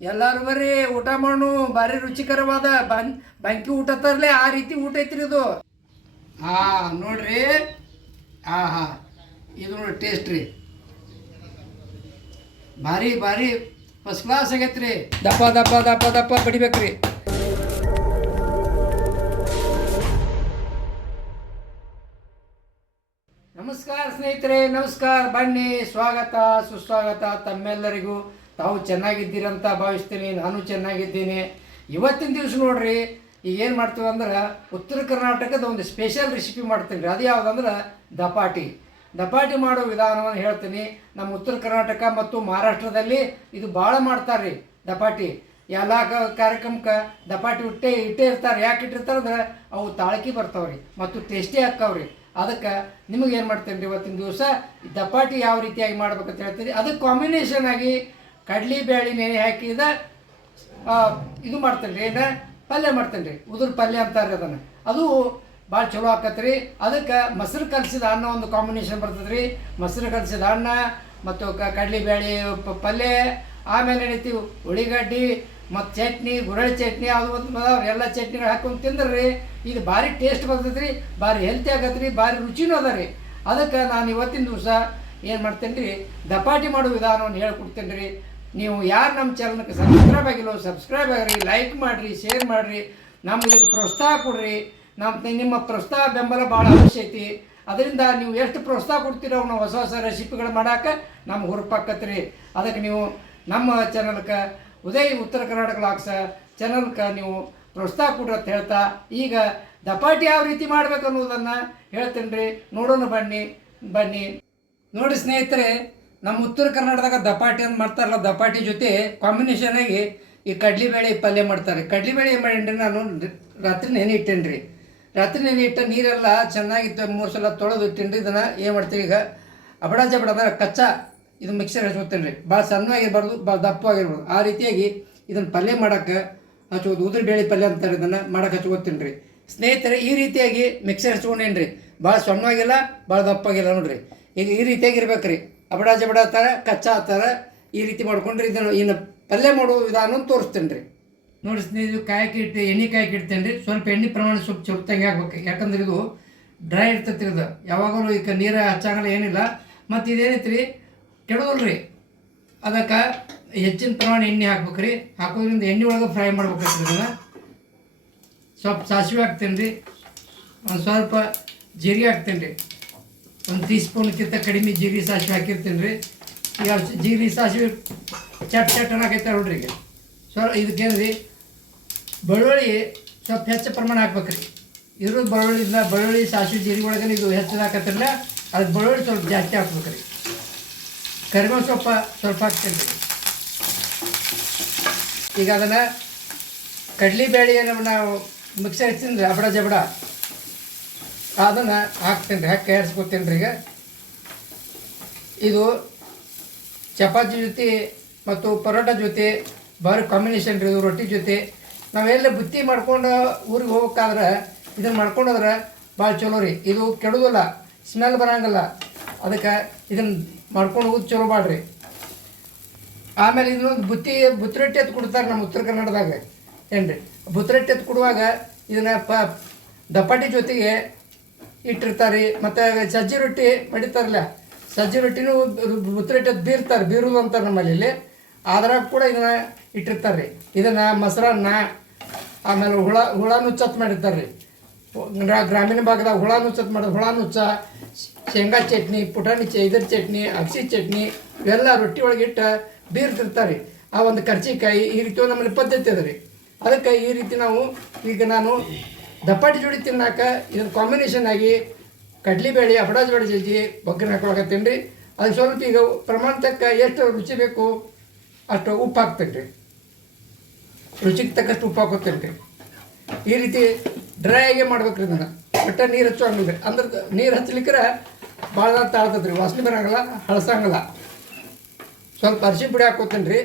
ಎಲ್ಲಾರು ಬರ್ರಿ, ಊಟ ಮಾಡು ಭಾರಿ ರುಚಿಕರವಾದ ಬನ್, ಬಂಕಿ ಊಟ ತರಲೆ. ಆ ರೀತಿ ಊಟ ಐತ್ರಿ ಇದು. ಹಾಂ, ನೋಡ್ರಿ. ಹಾಂ ಹಾಂ. ಇದು ನೋಡಿ ಟೇಸ್ಟ್ ರೀ. ಭಾರಿ ಭಾರಿ. ಫಸ್ಟ್ ಕ್ಲಾಸ್ ರೀ ದಪ್ಪ ದಪ್ಪ ದಪ್ಪ ದಪ್ಪ ಬಡಿಬೇಕ್ರಿ. ನಮಸ್ಕಾರ ಸ್ನೇಹಿತರೆ, ನಮಸ್ಕಾರ ಬನ್ನಿ. ಸ್ವಾಗತ, ಸುಸ್ವಾಗತ ತಮ್ಮೆಲ್ಲರಿಗೂ. ತಾವು ಚೆನ್ನಾಗಿದ್ದೀರಂತ ಭಾವಿಸ್ತೀನಿ, ನಾನು ಚೆನ್ನಾಗಿದ್ದೀನಿ. ಇವತ್ತಿನ ದಿವಸ ನೋಡ್ರಿ, ಈಗ ಏನು ಮಾಡ್ತೀವಿ ಅಂದ್ರೆ ಉತ್ತರ ಕರ್ನಾಟಕದ ಒಂದು ಸ್ಪೆಷಲ್ ರೆಸಿಪಿ ಮಾಡ್ತೀನಿ ರೀ. ಅದು ಯಾವುದಂದ್ರೆ ದಪಾಟಿ. ದಪಾಟಿ ಮಾಡೋ ವಿಧಾನವನ್ನು ಹೇಳ್ತೀನಿ. ನಮ್ಮ ಉತ್ತರ ಕರ್ನಾಟಕ ಮತ್ತು ಮಹಾರಾಷ್ಟ್ರದಲ್ಲಿ ಇದು ಭಾಳ ಮಾಡ್ತಾರೆ ರೀ ದಪಾಟಿ. ಎಲ್ಲ ಕಾರ್ಯಕ್ರಮಕ್ಕೆ ದಪಾಟಿ ಇಟ್ಟೇ ಇಟ್ಟೇ ಇರ್ತಾರೆ. ಯಾಕೆ ಇಟ್ಟಿರ್ತಾರೆ ಅಂದ್ರೆ ಅವು ತಾಳಕಿ ಬರ್ತಾವ್ರಿ ಮತ್ತು ಟೇಸ್ಟಿ ಹಾಕ್ತಾವ್ರಿ ಅದಕ್ಕೆ ನಿಮಗೆ ಏನು ಮಾಡ್ತೇನೆ ರೀ ಇವತ್ತಿನ ದಿವಸ? ದಪಾಟಿ ಯಾವ ರೀತಿಯಾಗಿ ಮಾಡ್ಬೇಕಂತ ಹೇಳ್ತೀನಿ. ಅದಕ್ಕೆ ಕಾಂಬಿನೇಷನ್ ಆಗಿ ಕಡ್ಲಿ ಬೇಳಿ ನೆನೆ ಹಾಕಿದ ಇದು ಮಾಡ್ತೇನೆ ರೀ, ಏನು? ಪಲ್ಯ ಮಾಡ್ತೇನೆ ರೀ, ಉದುರು ಪಲ್ಯ ಅಂತಾರೆ ಅದನ್ನು. ಅದು ಭಾಳ ಚಲೋ ಆಕತ್ತೆ ರೀ ಅದಕ್ಕೆ ಮೊಸರು ಕಲಸಿದ ಅನ್ನ ಒಂದು ಕಾಂಬಿನೇಷನ್ ಬರ್ತದೆ ರೀ ಮೊಸರು ಕಲಸಿದ ಅನ್ನ, ಮತ್ತು ಕ, ಕಡ್ಲಿ ಬೇಳೆ ಪ- ಪಲ್ಯ, ಆಮೇಲೆ ಏನೈತಿ ಉಳ್ಳಿಗಡ್ಡಿ ಮತ್ತು ಚಟ್ನಿ ಗುರಳಿ ಚಟ್ನಿ, ಅದು ಒಂದು ಎಲ್ಲ ಚಟ್ನಿಗಳು ಹಾಕೊಂಡು ತಿಂದ್ರಿ ಇದು ಭಾರಿ ಟೇಸ್ಟ್ ಬರ್ತೈತೆ ರೀ ಭಾರಿ ಹೆಲ್ತಿ ಆಗತ್ತೆ ರೀ ಭಾರಿ ರುಚಿನೂ ಅದ ರೀ ಅದಕ್ಕೆ ನಾನು ಇವತ್ತಿನ ದಿವಸ ಏನು ಮಾಡ್ತೇನೆ ರೀ ದಪಾಟಿ ಮಾಡೋ ವಿಧಾನವನ್ನು ಹೇಳ್ಕೊಡ್ತೇನೆ ರೀ ನೀವು ಯಾರು ನಮ್ಮ ಚಾನಲ್ಗೆ ಸಬ್ಸ್ಕ್ರೈಬ್ ಆಗಿಲ್ಲೋ ಸಬ್ಸ್ಕ್ರೈಬ್ ಆಗಿರಿ ಲೈಕ್ ಮಾಡಿರಿ ಶೇರ್ ಮಾಡಿರಿ, ನಮ್ಗೆ ಇದಕ್ಕೆ ಪ್ರೋತ್ಸಾಹ ಕೊಡ್ರಿ. ನಮ್ಮ ನಿಮ್ಮ ಪ್ರೋತ್ಸಾಹ, ಬೆಂಬಲ ಭಾಳ ಅವಶ್ಯ ಐತಿ ಅದರಿಂದ ನೀವು ಎಷ್ಟು ಪ್ರೋತ್ಸಾಹ ಕೊಡ್ತೀರೋ ನಾವು ಹೊಸ ಹೊಸ ರೆಸಿಪಿಗಳು ಮಾಡೋಕೆ ನಮ್ಗೆ ಹುರುಪಾಕತ್ರಿ ಅದಕ್ಕೆ ನೀವು ನಮ್ಮ ಚಾನಲ್ಗೆ ಉದಯ್ ಉತ್ತರ ಕರ್ನಾಟಕ ಲಾಕ್ಸ ಚಾನಲ್ಗೆ ನೀವು ಪ್ರೋತ್ಸಾಹ ಕೊಡ್ರಿ ಅಂತ ಹೇಳ್ತಾ, ಈಗ ದಪಾಟಿ ಯಾವ ರೀತಿ ಮಾಡ್ಬೇಕು ಅನ್ನೋದನ್ನು ಹೇಳ್ತೀನಿ ರೀ ನೋಡೋಣ ಬನ್ನಿ ಬನ್ನಿ. ನೋಡಿ ಸ್ನೇಹಿತರೆ ನಮ್ಮ ಉತ್ತರ ಕರ್ನಾಟಕದಾಗ ದಪಾಟಿ ಅಂತ ಮಾಡ್ತಾರಲ್ಲ, ದಪಾಟಿ ಜೊತೆ ಕಾಂಬಿನೇಷನ್ ಆಗಿ ಈ ಕಡ್ಲಿಬೇಳೆ ಪಲ್ಯ ಮಾಡ್ತಾರೆ. ಕಡ್ಲಿಬೇಳೆ ಏನು ಮಾಡೀನಿ ನಾನು ರಾತ್ರಿ ನೆನೆ ಇಟ್ಟೇನಿ ರೀ ರಾತ್ರಿ ನೆನೆ ಇಟ್ಟ ನೀರೆಲ್ಲ ಚೆನ್ನಾಗಿ ಮೂರು ಸಲ ತೊಳೆದು ಇಟ್ಟೇನಿ ರೀ ಇದನ್ನು ಏನು ಮಾಡ್ತೀವಿ ಈಗ? ಅಬಡ ಜಬಡ ಅಂದ್ರೆ ಕಚ್ಚಾ ಇದು ಮಿಕ್ಸರ್ ಹಚ್ಕೊತೇನೆ ರೀ ಭಾಳ ಸಣ್ಣವಾಗಿರ್ಬಾರ್ದು ಭಾಳ ದಪ್ಪವಾಗಿರ್ಬಾರ್ದು. ಆ ರೀತಿಯಾಗಿ ಇದನ್ನು ಪಲ್ಯ ಮಾಡೋಕೆ ಹಚ್ಚೋದು ಉದುರು ಬೇಳೆ ಪಲ್ಯ ಅಂತಾರೆ ಇದನ್ನು ಮಾಡೋಕೆ ಹಚ್ಕೋತೀನಿ ರೀ ಸ್ನೇಹಿತರೆ, ಈ ರೀತಿಯಾಗಿ ಮಿಕ್ಸರ್ ಹಚ್ಕೊಂಡೇನು ರೀ ಭಾಳ ಸಣ್ಣವಾಗಿಲ್ಲ ಭಾಳ ದಪ್ಪಾಗಿಲ್ಲ ನೋಡಿರಿ. ಈಗ ಈ ರೀತಿಯಾಗಿ ಇರ್ಬೇಕು ರೀ ಅಬಡ ಜಬಡ ಥರ ಕಚ್ಚಾ ಥರ ಈ ರೀತಿ ಮಾಡ್ಕೊಂಡ್ರೆ ಇದನ್ನು, ಇನ್ನು ಪಲ್ಯ ಮಾಡುವ ವಿಧಾನ ತೋರಿಸ್ತೇನೆ ರೀ ನೋಡಿ ಇದು ಕಾಯಕ್ಕೆ ಇಟ್ಟು ಎಣ್ಣೆ ಕಾಯಕ್ಕೆ ಇಡ್ತೇನೆ ರೀ ಸ್ವಲ್ಪ ಎಣ್ಣೆ ಪ್ರಮಾಣ ಸ್ವಲ್ಪ ಚೊಲ್ತಂಗೆ ಹಾಕ್ಬೇಕು ಯಾಕಂದ್ರೆ ಇದು ಡ್ರೈ ಇರ್ತೈತಿ ಇದು. ಯಾವಾಗಲೂ ಈಗ ನೀರು ಹಚ್ಚಾಗಲ್ಲ ಏನಿಲ್ಲ. ಮತ್ತು ಇದೇನೈತಿ ರೀ ಕೆಡೋದಿಲ್ಲ ರೀ ಅದಕ್ಕೆ ಹೆಚ್ಚಿನ ಪ್ರಮಾಣ ಎಣ್ಣೆ ಹಾಕ್ಬೇಕು ರೀ ಹಾಕೋದ್ರಿಂದ ಎಣ್ಣೆ ಒಳಗೆ ಫ್ರೈ ಮಾಡ್ಬೇಕು ಇದನ್ನು. ಸ್ವಲ್ಪ ಸಾಸಿವೆ ಹಾಕ್ತೇನೆ ರೀ ಒಂದು ಸ್ವಲ್ಪ ಜೀರಿಗೆ ಹಾಕ್ತೇನೆ ರೀ ಒಂದು ಟೀ ಸ್ಪೂನ್ಕ್ಕಿಂತ ಕಡಿಮೆ ಜೀರಿಗೆ ಸಾಸಿವೆ ಹಾಕಿರ್ತೀನಿ ರೀ. ಈಗ ಜೀರಿಗೆ ಸಾಸಿವೆ ಚಟ್ ಚಟ್ ಹಾಕೈತೆ ನೋಡ್ರಿ ಈಗ. ಸ್ವಲ್ಪ ಇದಕ್ಕೇನ್ರಿ, ಬೆಳ್ಳುಳ್ಳಿ ಸ್ವಲ್ಪ ಹೆಚ್ಚು ಪ್ರಮಾಣ ಹಾಕ್ಬೇಕು ರೀ ಇರೋ ಬೆಳ್ಳುಳ್ಳಿಯಿಂದ ಬೆಳ್ಳುಳ್ಳಿ ಸಾಸಿವೆ ಜೀರಿಗೆ ಒಳಗೆ ಇದು ಹೆಚ್ಚದಾಕತ್ತಿರಲ್ಲ ಅದಕ್ಕೆ ಬೆಳ್ಳುಳ್ಳಿ ಸ್ವಲ್ಪ ಜಾಸ್ತಿ ಹಾಕ್ಬೇಕು ರೀ ಕರಿಬೇವು ಸ್ವಲ್ಪ ಸ್ವಲ್ಪ ಹಾಕ್ತೀನಿ ರೀ. ಈಗ ಅದನ್ನು ಕಡ್ಲಿ ಬೇಳೆ ಏನು ನಾವು ಮಿಕ್ಸರ್ ಹಚ್ತೀನಿ ರೀ ಅಬಡ ಜಬಡ ಅದನ್ನು ಹಾಕ್ತೀನಿ ರೀ ಹಾಕಿ ಏರ್ಸ್ಕೊತೀನಿ ರೀ ಈಗ. ಇದು ಚಪಾತಿ ಜೊತೆ ಮತ್ತು ಪರೋಟ ಜೊತೆ, ಭಾರಿ ಕಾಂಬಿನೇಷನ್ ರೀ ಇದು ರೊಟ್ಟಿ ಜೊತೆ. ನಾವೆಲ್ಲ ಬುತ್ತಿ ಮಾಡ್ಕೊಂಡು ಊರಿಗೆ ಹೋಗ್ಬೇಕಾದ್ರೆ ಇದನ್ನು ಮಾಡ್ಕೊಂಡೋದ್ರೆ ಭಾಳ ಚಲೋ ರೀ. ಇದು ಕೆಡೋದಿಲ್ಲ ಸ್ಮೆಲ್ ಬರೋಂಗಿಲ್ಲ. ಅದಕ್ಕೆ ಇದನ್ನು ಮಾಡ್ಕೊಂಡು ಹೋಗೋದು ಚಲೋ ಮಾಡ್ರಿ ಆಮೇಲೆ ಇದನ್ನೊಂದು ಬುತ್ತಿ ಬುತ್ತಿ ರೊಟ್ಟಿ ಎತ್ತು ಕೊಡ್ತಾರೆ ನಮ್ಮ ಉತ್ತರ ಕನ್ನಡದಾಗ. ಏನು ರೀ ಬುತ್ತರೊಟ್ಟಿ ಎತ್ತು ಕೊಡುವಾಗ ಇದನ್ನು ಪ ದಪಾಟಿ ಜೊತೆಗೆ ಇಟ್ಟಿರ್ತಾರೆ. ಮತ್ತು ಸಜ್ಜಿ ರೊಟ್ಟಿ ಮಾಡಿರ್ತಾರಲ್ಲ, ಸಜ್ಜಿ ರೊಟ್ಟಿನೂ ಬುತ್ತಿ ರೊಟ್ಟಿ ಬೀರ್ತಾರೆ, ಬೀರುದು ಅಂತಾರೆ ನಮ್ಮಲ್ಲಿ ಇಲ್ಲಿ. ಅದ್ರಾಗ ಕೂಡ ಇದನ್ನು ಇಟ್ಟಿರ್ತಾರೆ. ರೀ ಇದನ್ನು ಮೊಸರನ್ನ, ಆಮೇಲೆ ಹುಳ ಹುಳ ನುಚ್ಚತ್ ಮಾಡಿರ್ತಾರೆ ರೀ ಗ್ರಾ- ಗ್ರಾಮೀಣ ಭಾಗದಾಗ ಹುಳ ನುಚ್ಚತ್ ಮಾಡೋದು ಹುಳ ನುಚ್ಚ ಶೇಂಗಾ ಚಟ್ನಿ, ಪುಟಾಣಿ ಚ, ಇದ್ರ ಚಟ್ನಿ, ಅಗಸಿ ಚಟ್ನಿ, ಇವೆಲ್ಲ ರೊಟ್ಟಿ ಒಳಗೆ ಇಟ್ಟು ಬೀರ್ತಿರ್ತಾರೆ. ಆ ಒಂದು ಕರ್ಚಿಕಾಯಿ ಈ ರೀತಿ ನಮ್ಮಲ್ಲಿ ಪದ್ಧತಿ ಅದ ರೀ. ಅದಕ್ಕೆ ಈ ರೀತಿ ನಾವು ಈಗ ನಾನು ದಪಾಟಿ ಜೋಡಿ ತಿನ್ನಾಕ ಇದ್ರ ಕಾಂಬಿನೇಷನ್ ಆಗಿ ಕಡ್ಲಿಬೇಳೆ ಅಬಡಾಜ ಜೋಡಿ ಜಜ್ಜಿ ಒಗ್ಗರಣೆ ಹಾಕೊಳಕತ್ತೀನಿ ರೀ ಅದು ಸ್ವಲ್ಪ ಈಗ ಪ್ರಮಾಣ ತಕ್ಕ ಎಷ್ಟು ರುಚಿ ಬೇಕು ಅಷ್ಟು ಉಪ್ಪು ಹಾಕ್ತೇನೆ ರೀ ರುಚಿಗೆ ತಕ್ಕಷ್ಟು ಉಪ್ಪು ಹಾಕೋತೇನೆ ರೀ ಈ ರೀತಿ ಡ್ರೈ ಆಗೇ ಮಾಡ್ಬೇಕ್ರಿ ನಾನು ಬಟ್ಟೆ ನೀರು ಹಚ್ಚೋ ಹಂಗಿಲ್ಲ ಅಂದ್ರೆ ನೀರು ಹಚ್ಚಲಿಕ್ಕೆ ಭಾಳ ತಾಳ್ತದೆ ರೀ ವಾಸನೆ ಬರೋಂಗಿಲ್ಲ, ಹಳಸಂಗಿಲ್ಲ. ಸ್ವಲ್ಪ ಅರಿಶಿನ ಪುಡಿ ಹಾಕೋತೇನೆ ರೀ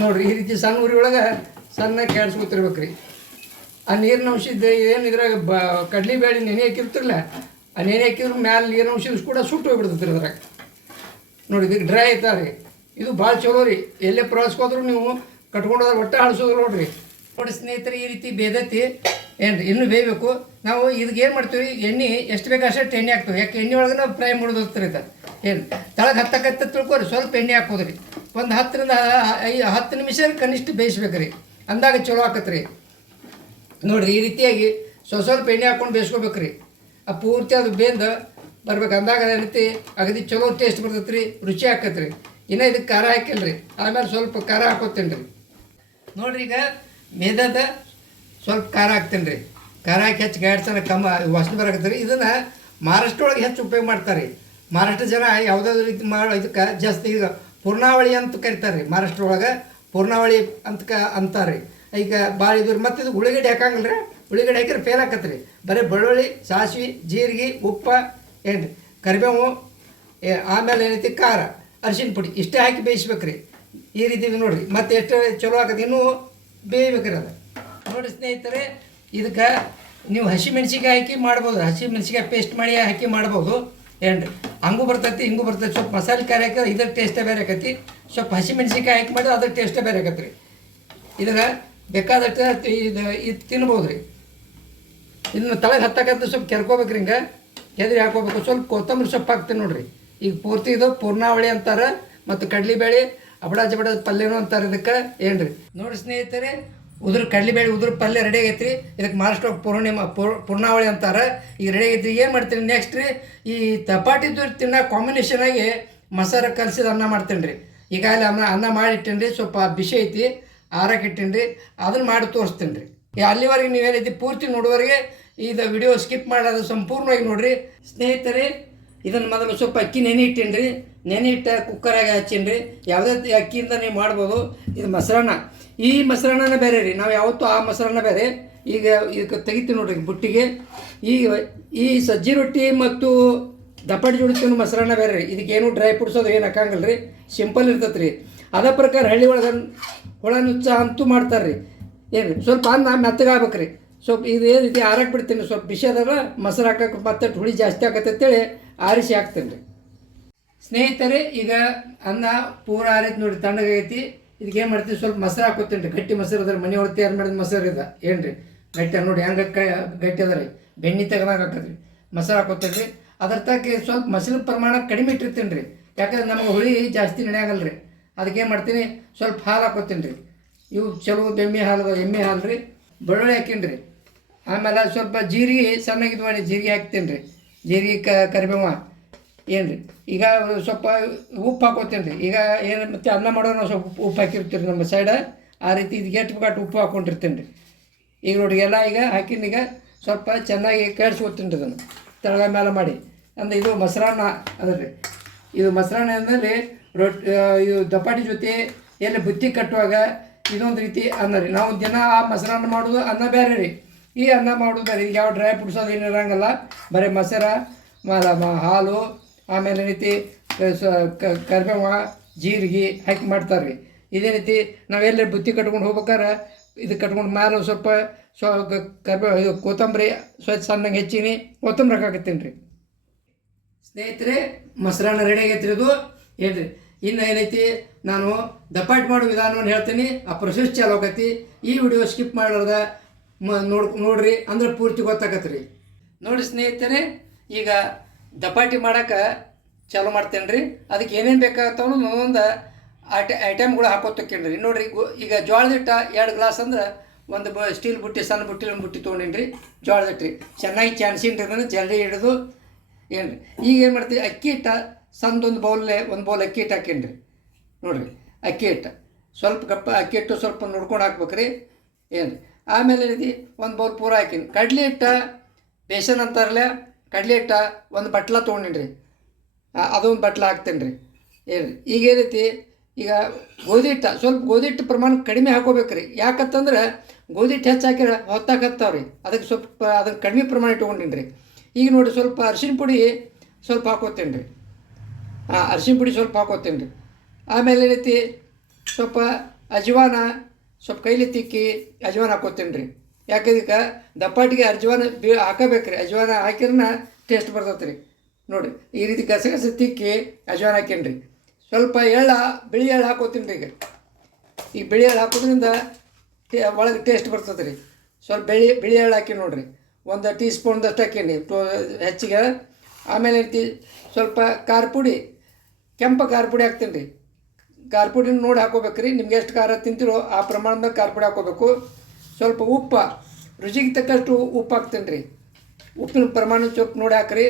ನೋಡಿರಿ ಈ ರೀತಿ ಸಣ್ಣ ಉರಿ ಒಳಗೆ ಸಣ್ಣ ಕೆಡ್ಸ್ಕೊತಿರ್ಬೇಕು ರೀ ಆ ನೀರಿನ ಅಂಶ ಏನು ಇದ್ರಾಗ ಬ, ಕಡ್ಲಿ ಬೇಳೆ ನೆನೆ ಹಾಕಿರ್ತಿರಲ್ಲ ಆ ನೆನೆ ಹಾಕಿದ್ರೆ ಮ್ಯಾಲೆ ನೀರಿನ ಅಂಶ ಕೂಡ ಸುಟ್ಟು ಹೋಗ್ಬಿಡ್ತೈತೆ ರೀ ಅದ್ರಾಗ. ನೋಡಿ ಇದಕ್ಕೆ ಡ್ರೈ ಐತಾ ರೀ ಇದು ಭಾಳ ಚಲೋ ರೀ. ಎಲ್ಲೇ ಪ್ರವಾಸಕ್ಕೆ ಹೋದ್ರೂ ನೀವು ಕಟ್ಕೊಂಡೋದ್ರೆ ಹೋದ್ರೆ ಒಟ್ಟ ಅಳಿಸೋದು ನೋಡ್ರಿ. ನೋಡಿ ಸ್ನೇಹಿತರೆ, ಈ ರೀತಿ ಬೇದತಿ ಏನು ಇನ್ನೂ ಬೇಯಬೇಕು. ನಾವು ಇದಕ್ಕೆ ಏನು ಮಾಡ್ತೀವಿ? ಎಣ್ಣೆ ಎಷ್ಟು ಬೇಕು ಅಷ್ಟು ಎಣ್ಣೆ ಹಾಕ್ತೀವಿ. ಯಾಕೆ ಎಣ್ಣೆ ಒಳಗೆ ನಾವು ಫ್ರೈ ಮಾಡೋದು ಇದು. ಏನು, ತಳಗೆ ಹತ್ತಕತ್ತ ತಿಳ್ಕೊರಿ, ಸ್ವಲ್ಪ ಎಣ್ಣೆ ಹಾಕೋದ್ರಿ. ಒಂದು ಹತ್ತರಿಂದ ಐ, ಹತ್ತು ನಿಮಿಷ ಕನಿಷ್ಠ ಬೇಯಿಸ್ಬೇಕು ರೀ ಅಂದಾಗ ಚಲೋ ಆಕತ್ರಿ. ರೀ ನೋಡ್ರಿ, ಈ ರೀತಿಯಾಗಿ ಸ್ವಲ್ಪ ಸ್ವಲ್ಪ ಎಣ್ಣೆ ಬೇಯಿಸ್ಕೊಬೇಕು ರೀ ಆ ಪೂರ್ತಿ ಅದು ಬೆಂದು ಬರ್ಬೇಕು. ಅಂದಾಗ ಅದೇ ರೀತಿ ಅಗದಿ ಚಲೋ ಟೇಸ್ಟ್ ಬರ್ತೈತೆ ರೀ ರುಚಿ ಆಕತ್ರಿ. ರೀ ಇನ್ನು ಇದಕ್ಕೆ ಖಾರ ಹಾಕಿಲ್ರಿ. ಆಮೇಲೆ ಸ್ವಲ್ಪ ಖಾರ ಹಾಕೋತೀನಿ ರೀ ನೋಡ್ರಿ ಈಗ ಮೇದದ ಸ್ವಲ್ಪ ಖಾರ ಹಾಕ್ತೀನಿ ರೀ ಖಾರ ಹಾಕಿ ಹೆಚ್ಚು ಗಾಡ್ಸನ ಕಮ್ಮ ವಾಸನೆ ಬರಾಕತ್ತೀರಿ ಇದನ್ನು ಮಹಾರಾಷ್ಟ್ರ ಒಳಗೆ ಹೆಚ್ಚು ಉಪಯೋಗ ಮಾಡ್ತಾರೆ ರೀ ಮಹಾರಾಷ್ಟ್ರ ಜನ ಯಾವುದಾದ್ರು ರೀತಿ ಮಾಡೋ ಇದಕ್ಕೆ ಜಾಸ್ತಿ ಈಗ ಪೂರ್ಣಾವಳಿ ಅಂತ ಕರಿತಾರೆ ರೀ ಮಹಾರಾಷ್ಟ್ರ ಒಳಗೆ ಪೂರ್ಣಾವಳಿ ಅಂತ ಕ ಅಂತಾರೆ ರೀ ಈಗ ಭಾಳ ಇದ್ರ ಮತ್ತೆ ಇದು ಉಳ್ಳಾಗಡ್ಡಿ ಹಾಕಂಗಿಲ್ಲ ರೀ ಉಳ್ಳಾಗಡ್ಡಿ ಹಾಕಿದ್ರೆ ಫೇಲ್ ಆಕತ್ರಿ. ರೀ ಬರೀ ಬೆಳ್ಳುಳ್ಳಿ, ಸಾಸಿವೆ, ಜೀರಿಗೆ, ಉಪ್ಪ ಏನು ರೀ ಕರಿಬೇವು ಆಮೇಲೆ ಏನೈತಿ? ಖಾರ, ಅರಿಶಿನ ಪುಡಿ, ಇಷ್ಟೇ ಹಾಕಿ ಬೇಯಿಸ್ಬೇಕು ರೀ ಈ ರೀತಿ ನೋಡಿರಿ. ಮತ್ತೆ ಎಷ್ಟು ಚಲೋ ಆಗತ್ತೆ ಇನ್ನೂ ಬೇಯ್ಬೇಕ್ರಿ ಅದು. ನೋಡಿ ಸ್ನೇಹಿತರೆ, ಇದಕ್ಕೆ ನೀವು ಹಸಿ ಮೆಣಸಿನ್ಕಾಯಿ ಹಾಕಿ ಮಾಡ್ಬೋದು. ಹಸಿ ಮೆಣಸಿನ್ಕಾಯಿ ಪೇಸ್ಟ್ ಮಾಡಿ ಹಾಕಿ ಮಾಡ್ಬೋದು. ಏನ್ರಿ? ಹಂಗೂ ಬರ್ತೈತಿ, ಹಿಂಗೂ ಬರ್ತೈತಿ. ಸ್ವಲ್ಪ ಮಸಾಲೆ ಖಾರ ಹಾಕಿದ್ರೆ ಇದ್ರ ಟೇಸ್ಟೇ ಬೇರೆ ಆಕತಿ ಸ್ವಲ್ಪ ಹಸಿ ಮೆಣಸಿನ್ಕಾಯಿ ಹಾಕಿ ಮಾಡಿದ್ರೆ ಅದ್ರ ಟೇಸ್ಟೇ ಬೇರೆ ಆಕತ್ತೆ ರೀ ಇದರ ಬೇಕಾದಷ್ಟು ಇದು ಇದು ತಿನ್ಬೋದು ರೀ ಇನ್ನು ತಳಗೆ ಹತ್ತಕ್ಕಂತ ಸ್ವಲ್ಪ ಕೆರ್ಕೋಬೇಕ್ರಿ ಹಿಂಗೆ. ಎದ್ರಿ ಹಾಕೋಬೇಕು. ಸ್ವಲ್ಪ ಕೊತ್ತಂಬರಿ ಸೊಪ್ಪು ಹಾಕ್ತೀನಿ ನೋಡ್ರಿ. ಈಗ ಪೂರ್ತಿ ಇದು ಪೂರ್ಣಾವಳಿ ಅಂತಾರೆ, ಮತ್ತು ಕಡ್ಲಿಬೇಳೆ ಅಬಡ ಜಬಡ ಪಲ್ಯನೂ ಅಂತಾರೆ ಇದಕ್ಕೆ. ಏನ್ರಿ? ನೋಡಿ ಸ್ನೇಹಿತರೆ, ಉದುರು ಕಡ್ಲಿಬೇಳೆ ಉದುರು ಪಲ್ಯ ರೆಡಿ ಆಗೈತ್ರಿ. ಇದಕ್ಕೆ ಮಹಾರಾಷ್ಟ್ರ ಪೂರ್ಣಿಮ ಪೂರ್- ಪೂರ್ಣಾವಳಿ ಅಂತಾರೆ. ಈಗ ರೆಡಿ ಆಗೈತ್ರಿ. ಏನು ಮಾಡ್ತೀನಿ ನೆಕ್ಸ್ಟ್ ರೀ, ಈ ಚಪಾತಿದು ತಿನ್ನೋ ಕಾಂಬಿನೇಷನ್ ಆಗಿ ಮಸಾಲ ಕಲಸಿದ ಅನ್ನ ಮಾಡ್ತೀನಿ ರೀ ಈಗಾಗಲೇ ಅನ್ನ ಅನ್ನ ಮಾಡಿಟ್ಟೇನಿ ರೀ ಸ್ವಲ್ಪ ಬಿಸಿ ಐತಿ. ಆರಕ್ಕೆ ರೀ ಅದನ್ನ ಮಾಡಿ ತೋರಿಸ್ತೀನಿ ರೀ ಈ ಅಲ್ಲಿವರೆಗೆ ನೀವೇನೈತಿ ಪೂರ್ತಿ ನೋಡುವವರೆಗೆ ಇದು ವಿಡಿಯೋ ಸ್ಕಿಪ್ ಮಾಡೋದು ಸಂಪೂರ್ಣವಾಗಿ ನೋಡಿರಿ. ಸ್ನೇಹಿತರೆ, ಇದನ್ನು ಮೊದಲು ಸ್ವಲ್ಪ ಅಕ್ಕಿ ನೆನೆ ಇಟ್ಟೀನಿ ರೀ ನೆನೆ ಇಟ್ಟ ಕುಕ್ಕರಾಗ ಹಚ್ಚೀನಿ ರೀ ಯಾವುದೇ ಅಕ್ಕಿಯಿಂದ ನೀವು ಮಾಡ್ಬೋದು. ಇದು ಮೊಸರನ್ನ. ಈ ಮೊಸರನ್ನ ಬೇರೆ ರೀ. ನಾವು ಯಾವತ್ತೂ ಆ ಮೊಸರನ್ನ ಬೇರೆ. ಈಗ ಇದಕ್ಕೆ ತೆಗಿತೀವಿ ನೋಡ್ರಿ ಬುಟ್ಟಿಗೆ. ಈಗ ಈ ಸಜ್ಜಿ ರೊಟ್ಟಿ ಮತ್ತು ದಪ್ಪಡಿ ಜೋಡಿ ತಿನ್ನೋ ಮೊಸರನ್ನ ಬೇರೆ ರೀ. ಇದಕ್ಕೇನು ಡ್ರೈ ಫ್ರೂಟ್ಸ್ ಅದು ಏನು ಹಾಕಂಗಿಲ್ಲ ರೀ ಸಿಂಪಲ್ ಇರ್ತೈತೆ ರೀ ಅದೇ ಪ್ರಕಾರ ಹಳ್ಳಿ ಒಳಗೆ ಹುಳ ನುಚ್ಚ ಅಂತೂ ಮಾಡ್ತಾರೆ ರೀ ಏನು ಸ್ವಲ್ಪ ಅನ್ನ ಮೆತ್ತಗಾಗ್ಬೇಕು ರೀ ಸ್ವಲ್ಪ ಇದು ಏನು ರೀತಿ ಆರಕ್ಕೆ ಬಿಡ್ತೀನಿ, ಸ್ವಲ್ಪ ಬಿಸಿಯಾದಾಗ ಮೊಸರು ಹಾಕಕ್ಕೆ ಮತ್ತೆ ಹುಳಿ ಜಾಸ್ತಿ ಆಗತ್ತೆ ಅಂತೇಳಿ ಆರಿಸಿ ಹಾಕ್ತೀನಿ ರೀ ಸ್ನೇಹಿತರೆ, ಈಗ ಅನ್ನ ಪೂರ ಆರೈತೆ ನೋಡಿ ತಣ್ಣಗೈತಿ ಇದಕ್ಕೆ ಏನು ಮಾಡ್ತೀವಿ? ಸ್ವಲ್ಪ ಮೊಸರು ಹಾಕೋತೀನಿ ರೀ ಗಟ್ಟಿ ಮೊಸರು ಅದ್ರ ಮನೆ ಒಳಗೆ ತಯಾರು ಮಾಡಿದ ಮೊಸರು ಇದೆ. ಏನು ರೀ ಗಟ್ಟಿ ನೋಡಿ ಹೆಂಗೆ ಗಟ್ಟಿ ಅದ ರೀ. ಬೆಣ್ಣೆ ತೆಗೆದಾಗ ಹಾಕತ್ರಿ. ಮೊಸರು ಹಾಕೋತೀನಿ ರೀ ಅದ್ರ ತಕ್ಕ ಸ್ವಲ್ಪ ಮಸಲಿನ ಪ್ರಮಾಣ ಕಡಿಮೆ ಇಟ್ಟಿರ್ತೀನಿ ರೀ ಯಾಕಂದ್ರೆ ನಮಗೆ ಹುಳಿ ಜಾಸ್ತಿ ನಡೆಯಾಗಲ್ಲ ರೀ ಅದಕ್ಕೆ ಏನು ಮಾಡ್ತೀನಿ? ಸ್ವಲ್ಪ ಹಾಲು ಹಾಕೋತೀನಿ ರೀ ಇವು ಚಲೋ ಎಮ್ಮೆ ಹಾಲು ಎಮ್ಮೆ ಹಾಲು ರೀ ಬೆಳ್ಳುಳ್ಳಿ ಹಾಕೀನಿ ರೀ ಆಮೇಲೆ ಸ್ವಲ್ಪ ಜೀರಿಗೆ ಸಣ್ಣಗಿದು ಮಾಡಿ ಜೀರಿಗೆ ಹಾಕ್ತೀನಿ ರೀ ಜೀರಿಗೆ ಕ, ಕರಿಬೇವ. ಏನು ರೀ ಈಗ ಸ್ವಲ್ಪ ಉಪ್ಪು ಹಾಕೋತೀನಿ ರೀ ಈಗ ಏನು ಮತ್ತೆ ಅನ್ನ ಮಾಡೋ ನಾವು ಸ್ವಲ್ಪ ಉಪ್ಪು ಹಾಕಿರ್ತೀವಿ ನಮ್ಮ ಸೈಡ ಆ ರೀತಿ ಇದು ಗೇಟ್ ಬೇಕಾಟ್ ಉಪ್ಪು ಹಾಕ್ಕೊಂಡಿರ್ತೀನಿ ರೀ ಈಗ ನೋಡಿ ಎಲ್ಲ ಈಗ ಹಾಕಿನ ಈಗ ಸ್ವಲ್ಪ ಚೆನ್ನಾಗಿ ಕೇಳಿಸ್ಕೊತೀನಿ ರೀ ಅದನ್ನು. ತೆಳಗ ಮೇಲೆ ಮಾಡಿ. ಅಂದರೆ ಇದು ಮೊಸರನ್ನ ಅದ ರೀ ಇದು ಮೊಸರನ್ನ ಅಂದರೆ ರೊಟ್ಟಿ ಇದು ದಪಾಟಿ ಜೊತೆ ಎಲ್ಲಿ ಬುತ್ತಿ ಕಟ್ಟುವಾಗ ಇದೊಂದು ರೀತಿ ಅನ್ನ ರೀ ನಾವು ದಿನ ಆ ಮೊಸರನ್ನ ಮಾಡೋದು ಅನ್ನ ಬೇರೆ ರೀ. ಈ ಅನ್ನ ಮಾಡೋದು ಬೇರೆ ಈಗ ಯಾವ ಡ್ರೈ ಫ್ರೂಟ್ಸ್ ಅದು ಏನು ಇರೋಂಗಲ್ಲ ಬರೀ ಮೊಸರ ಹಾಲು, ಆಮೇಲೆ ರೀತಿ ಕರ್ಬೇವ, ಜೀರಿಗೆ ಹಾಕಿ ಮಾಡ್ತಾರೆ ರೀ ಇದೇ ರೀತಿ ನಾವೆಲ್ಲ ಬುತ್ತಿ ಕಟ್ಕೊಂಡು ಹೋಗ್ಬೇಕಾರೆ, ಇದು ಕಟ್ಕೊಂಡು ಮೇಲೆ ಸ್ವಲ್ಪ ಸ್ವ ಕರ್ಬೇವ, ಇದು ಕೊತ್ತಂಬರಿ ಸ್ವಚ್ಛ ಸಣ್ಣಗೆ ಹೆಚ್ಚಿನಿ ಕೊತ್ತಂಬರಿ ಹಾಕಾಕತ್ತೀನಿ ರೀ. ಸ್ನೇಹಿತರೆ, ಮೊಸರನ್ನ ರೆಡಿ ಆಗೈತ್ರಿ ಇದು. ಏನ್ರಿ ಇನ್ನು ಏನೈತಿ? ನಾನು ದಪಾಟ್ ಮಾಡೋ ವಿಧಾನವನ್ನು ಹೇಳ್ತೀನಿ. ಆ ಪ್ರೊಸೆಸ್ ಚಾಲು ಆಕತಿ. ಈ ವಿಡಿಯೋ ಸ್ಕಿಪ್ ಮಾಡಾರ್ದ ಮ, ನೋಡ್, ನೋಡ್ರಿ. ಅಂದ್ರೆ ಪೂರ್ತಿ ಗೊತ್ತಾಗತ್ತೆ ನೋಡಿ ಸ್ನೇಹಿತರೆ, ಈಗ ದಪಾಟಿ ಮಾಡಕ್ಕೆ ಚಾಲು ಮಾಡ್ತೇನೆ ರೀ ಅದಕ್ಕೆ ಏನೇನು ಬೇಕಾಗತ್ತವನು ಒಂದೊಂದು ಐಟ ಐಟಮ್ಗಳು ಹಾಕೋತಕ್ಕೇನ್ರಿ. ನೋಡ್ರಿ ಈಗ ಜೋಳದ ಹಿಟ್ಟ ಎರಡು ಗ್ಲಾಸ್ ಅಂದ್ರೆ ಒಂದು ಬ ಸ್ಟೀಲ್ ಬುಟ್ಟಿ, ಸಣ್ಣ ಬುಟ್ಟಿ ಒಂದು ಬುಟ್ಟಿ ತೊಗೊಂಡೇನು ರೀ ಜೋಳದ ಹಿಟ್ಟು ರೀ ಚೆನ್ನಾಗಿ ಅದನ್ನು, ಜಲ್ದಿ ಹಿಡಿದು ಏನು ರೀ ಈಗ ಏನು ಮಾಡ್ತೀವಿ ಅಕ್ಕಿ ಹಿಟ್ಟ ಸಣ್ಣದೊಂದು ಬೌಲ್ ಒಂದು ಬೌಲ್ ಅಕ್ಕಿ ಹಿಟ್ಟು ಹಾಕೇನ್ರಿ ನೋಡಿರಿ, ಅಕ್ಕಿ ಹಿಟ್ಟು. ಸ್ವಲ್ಪ ಕಪ್ಪ, ಅಕ್ಕಿ ಹಿಟ್ಟು ಸ್ವಲ್ಪ ನೋಡ್ಕೊಂಡು ಹಾಕ್ಬೇಕು ರೀ ಏನು ಆಮೇಲೆ ಇದು ಒಂದು ಬೌಲ್ ಪೂರ ಹಾಕಿನಿ. ಕಡ್ಲೆ ಹಿಟ್ಟು, ಬೇಸನ್ ಅಂತಾರಲ್ಲ, ಕಡ್ಲೆ ಹಿಟ್ಟು ಒಂದು ಬಟ್ಲ ತೊಗೊಂಡಿನಿ ರೀ ಅದೊಂದು ಬಟ್ಲ ಹಾಕ್ತೇನೆ ರೀ ಏನು ಈಗ ಏನೈತಿ ಈಗ ಗೋಧಿ ಹಿಟ್ಟು, ಸ್ವಲ್ಪ ಗೋಧಿ ಹಿಟ್ಟು ಪ್ರಮಾಣ ಕಡಿಮೆ ಹಾಕೋಬೇಕು ರೀ ಯಾಕಂತಂದ್ರೆ ಗೋಧಿ ಹಿಟ್ಟು ಹೆಚ್ಚು ಹಾಕಿರ ಹೊತ್ತಾಕತ್ತಾವ ರೀ ಅದಕ್ಕೆ ಸ್ವಲ್ಪ ಅದಕ್ಕೆ ಕಡಿಮೆ ಪ್ರಮಾಣ ಇಟ್ಕೊಂಡಿನಿ ರೀ ಈಗ ನೋಡಿ ಸ್ವಲ್ಪ ಅರಿಶಿನ ಪುಡಿ ಸ್ವಲ್ಪ ಹಾಕೋತೇನೆ ರೀ ಅರಿಶಿನ ಪುಡಿ ಸ್ವಲ್ಪ ಹಾಕೋತೀನಿ ರೀ. ಆಮೇಲೆ ಏನೈತಿ ಸ್ವಲ್ಪ ಅಜವಾನ ಸ್ವಲ್ಪ ಕೈಲಿ ತಿಕ್ಕಿ ಅಜ್ವಾನ ಹಾಕೋತೀನಿ ರೀ. ಯಾಕಂದ್ರೆ ದಪ್ಪಾಟಿಗೆ ಅಜವಾನ ಬಿ ಹಾಕಬೇಕು ರೀ ಅಜವಾನ ಹಾಕಿದ್ರೆ ಟೇಸ್ಟ್ ಬರ್ತೈತೆ ರೀ. ನೋಡಿ, ಈ ರೀತಿ ಗಸಗಸೆ ತಿಕ್ಕಿ ಅಜವಾನ ಹಾಕೀನಿ ರೀ. ಸ್ವಲ್ಪ ಎಳ್ಳ, ಬಿಳಿ ಎಳ್ಳು ಹಾಕೋತೀನಿ ರೀ ಈಗ. ಈ ಬಿಳಿ ಎಳ್ಳು ಹಾಕೋದ್ರಿಂದ ಟೇ ಒಳಗೆ ಟೇಸ್ಟ್ ಬರ್ತದೆ ರೀ. ಸ್ವಲ್ಪ ಬಿಳಿ ಬಿಳಿ ಎಳ್ಳು ಹಾಕಿ ನೋಡಿರಿ. ಒಂದು ಟೀ ಸ್ಪೂನ್ದಷ್ಟು ಹಾಕೀನಿ ಟೋ ಹೆಚ್ಚಿಗೆ. ಆಮೇಲೆ ಸ್ವಲ್ಪ ಖಾರ ಪುಡಿ. ಕೆಂಪು ಖಾರ ಪುಡಿ ಹಾಕ್ತೀನಿ ರೀ. ಖಾರ ಪುಡಿನ ನೋಡಿ ಹಾಕೋಬೇಕು ರೀ. ನಿಮ್ಗೆ ಎಷ್ಟು ಖಾರ ತಿಂತೀರೋ ಆ ಪ್ರಮಾಣದಾಗ ಖಾರ ಪುಡಿ ಹಾಕೋಬೇಕು. ಸ್ವಲ್ಪ ಉಪ್ಪು, ರುಚಿಗೆ ತಕ್ಕಷ್ಟು ಉಪ್ಪು ಹಾಕ್ತೀನಿ ರೀ. ಉಪ್ಪಿನ ಪ್ರಮಾಣ ಸ್ವಲ್ಪ ನೋಡಿ ಹಾಕ್ರಿ.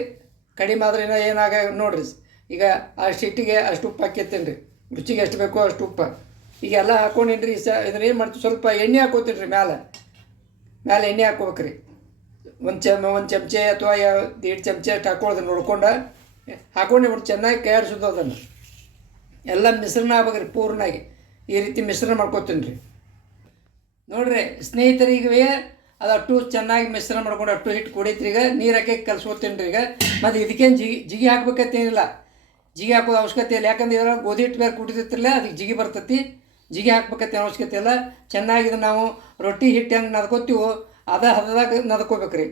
ಕಡಿಮೆ ಆದ್ರೆ ಏನೋ ಏನಾಗ ನೋಡ್ರಿ. ಈಗ ಅಷ್ಟು ಹಿಟ್ಟಿಗೆ ಅಷ್ಟು ಉಪ್ಪು ಹಾಕಿರ್ತೀನಿ ರೀ. ರುಚಿಗೆ ಎಷ್ಟು ಬೇಕೋ ಅಷ್ಟು ಉಪ್ಪು. ಈಗ ಎಲ್ಲ ಹಾಕೊಂಡೇನಿ ರೀ. ಸ ಇದನ್ನ ಏನು ಮಾಡ್ತೀವಿ? ಸ್ವಲ್ಪ ಎಣ್ಣೆ ಹಾಕೋತೀನಿ ರೀ ಮ್ಯಾಲೆ. ಮ್ಯಾಲೆ ಎಣ್ಣೆ ಹಾಕೋಬೇಕು ರೀ ಒಂದು ಚಮ್, ಒಂದು ಚಮಚೆ ಅಥವಾ ಎರಡು ಚಮಚೆ ಅಷ್ಟು ಹಾಕೊಳ್ಳೋದು ನೋಡ್ಕೊಂಡು ಹಾಕೊಂಡು ಬಿಟ್ಟು ಚೆನ್ನಾಗಿ ಕೈ ಆಡಿಸೋದು ಅದನ್ನು. ಎಲ್ಲ ಮಿಶ್ರಣ ಆಗ್ಬೇಕ್ರಿ, ಪೂರ್ಣಾಗಿ. ಈ ರೀತಿ ಮಿಶ್ರಣ ಮಾಡ್ಕೊತೀನಿ ರೀ. ನೋಡ್ರಿ, ಸ್ನೇಹಿತರಿಗೆ ಅದು ಅಟ್ಟು ಚೆನ್ನಾಗಿ ಮಿಶ್ರಣ ಮಾಡ್ಕೊಂಡು ಅಟ್ಟು ಹಿಟ್ಟು ಕುಡೀತ್ರಿ ಈಗ, ನೀರು ಹಾಕಿ ಕಲ್ಸ್ಕೊತೀನಿ ರೀ ಈಗ. ಮತ್ತು ಇದಕ್ಕೇನು ಜಿಗಿ ಜಿಗಿ ಹಾಕ್ಬೇಕತ್ತೇನಿಲ್ಲ ಜಿಗಿ ಹಾಕೋದು ಅವಶ್ಯಕತೆ ಇಲ್ಲ. ಯಾಕಂದ್ರೆ ಇದ್ರಾಗ ಗೋಧಿ ಹಿಟ್ಟು ಬೇರೆ ಕುಡಿದಿರ್ತಿರಲ್ಲ ಅದಕ್ಕೆ ಜಿಗಿ ಬರ್ತೈತಿ. ಜಿಗಿ ಹಾಕ್ಬೇಕಂತ ಅವಶ್ಯಕತೆ ಇಲ್ಲ. ಚೆನ್ನಾಗಿ ಇದನ್ನ ನಾವು ರೊಟ್ಟಿ ಹಿಟ್ಟು ಹೆಂಗೆ ನದ್ಕೋತೀವೋ, ಅದ ಹದದಾಗ ನದ್ಕೋಬೇಕ್ರಿ.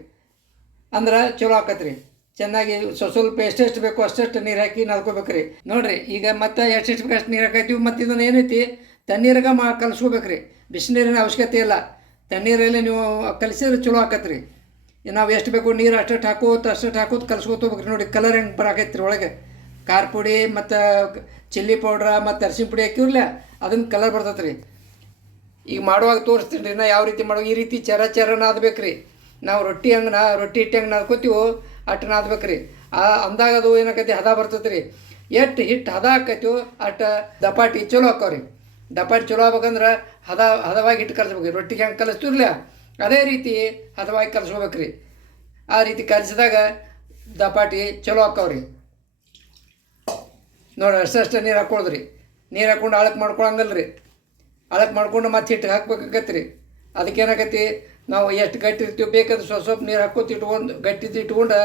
ಅಂದ್ರೆ ಚಲೋ ಆಕತ್ರಿ. ಚೆನ್ನಾಗಿ ಸ್ವ ಸ್ವಲ್ಪ ಎಷ್ಟೆಷ್ಟು ಬೇಕು ಅಷ್ಟೆಷ್ಟು ನೀರು ಹಾಕಿ ನಲ್ಕೋಬೇಕ್ರಿ. ನೋಡ್ರಿ, ಈಗ ಮತ್ತೆ ಎಷ್ಟೆಷ್ಟು ಬೇಕು ಅಷ್ಟು ನೀರು ಹಾಕೈತೀವಿ ಮತ್ತು ಇದನ್ನು ಏನೈತಿ? ತಣ್ಣೀರಾಗ ಮಾ ಕಲ್ಸ್ಕೋಬೇಕ್ರಿ. ಬಿಸಿನೀರಿನ ಅವಶ್ಯಕತೆ ಇಲ್ಲ. ತಣ್ಣೀರಲ್ಲಿ ನೀವು ಕಲಿಸಿದ್ರೆ ಚಲೋ ಆಕತ್ರಿ. ನಾವು ಎಷ್ಟು ಬೇಕು ನೀರು ಅಷ್ಟಷ್ಟು ಹಾಕೋತ ಅಷ್ಟಷ್ಟು ಹಾಕೋತ ಕಲ್ಸ್ಕೊತ ಹೋಗ್ಬೇಕ್ರಿ. ನೋಡಿ ಕಲರ್ ಹೆಂಗೆ ಬರಾಕೈತ್ರಿ ಒಳಗೆ. ಖಾರ ಪುಡಿ ಮತ್ತು ಚಿಲ್ಲಿ ಪೌಡ್ರ ಮತ್ತು ಅರ್ಶಿನ ಪುಡಿ ಹಾಕಿರಲ್ಲ ಅದನ್ನ ಕಲರ್ ಬರ್ತೈತೆ ರೀ ಈಗ ಮಾಡುವಾಗ ತೋರಿಸ್ತೀನಿ ರೀ, ನಾ ಯಾವ ರೀತಿ ಮಾಡುವಾಗ ಈ ರೀತಿ ಚರ ಚರನ ಆದಬೇಕ್ರಿ ನಾವು ರೊಟ್ಟಿ ಹಂಗೆ ರೊಟ್ಟಿ ಹಿಟ್ಟು ಹಂಗೆ ನಾದ್ಕೋತೀವೋ ಅಟ್ಟು ನಾದ್ಬೇಕ್ರಿ ಆ ಅಂದಾಗ ಅದು ಏನಾಕೈತಿ, ಹದ ಬರ್ತೈತೆ ರೀ ಎಷ್ಟು ಹಿಟ್ಟು ಹದ ಆಕೈತಿವೋ ಅಟ್ಟ ದಪಾಟಿ ಚಲೋ ಹಾಕೋರಿ ದಪಾಟಿ ಚಲೋ ಆಗ್ಬೇಕಂದ್ರೆ ಹದ, ಹದವಾಗಿ ಹಿಟ್ಟು ಕಲಿಸ್ಬೇಕು ರೊಟ್ಟಿಗೆ ಹೆಂಗೆ ಕಲಿಸ್ತಿರ್ಲ ಅದೇ ರೀತಿ ಹದವಾಗಿ ಕಲಿಸ್ಕೋಬೇಕು ರೀ ಆ ರೀತಿ ಕಲಿಸಿದಾಗ ದಪಾಟಿ ಚಲೋ ಹಾಕೋರಿ ರೀ ನೋಡಿ ಅಷ್ಟೇ ನೀರು ಹಾಕ್ಕೊಳ್ದ್ರಿ ನೀರು ಹಾಕೊಂಡು ಅಳಕ್ ಮಾಡ್ಕೊಳಂಗಲ್ಲ ರೀ ಅಳಕ್ ಮಾಡ್ಕೊಂಡು ಮತ್ತೆ ಹಿಟ್ಟು ಹಾಕ್ಬೇಕಾಗತ್ತೆ ರೀ ಅದಕ್ಕೇನಾಗೈತಿ ನಾವು ಎಷ್ಟು ಗಟ್ಟಿ ಇರ್ತೀವಿ, ಬೇಕಾದ್ರೆ ಸ್ವಲ್ಪ ಸ್ವಲ್ಪ ನೀರು ಹಾಕೋತಿ ಇಟ್ಕೊಂಡು ಗಟ್ಟಿ ಇಟ್ಕೊಂಡು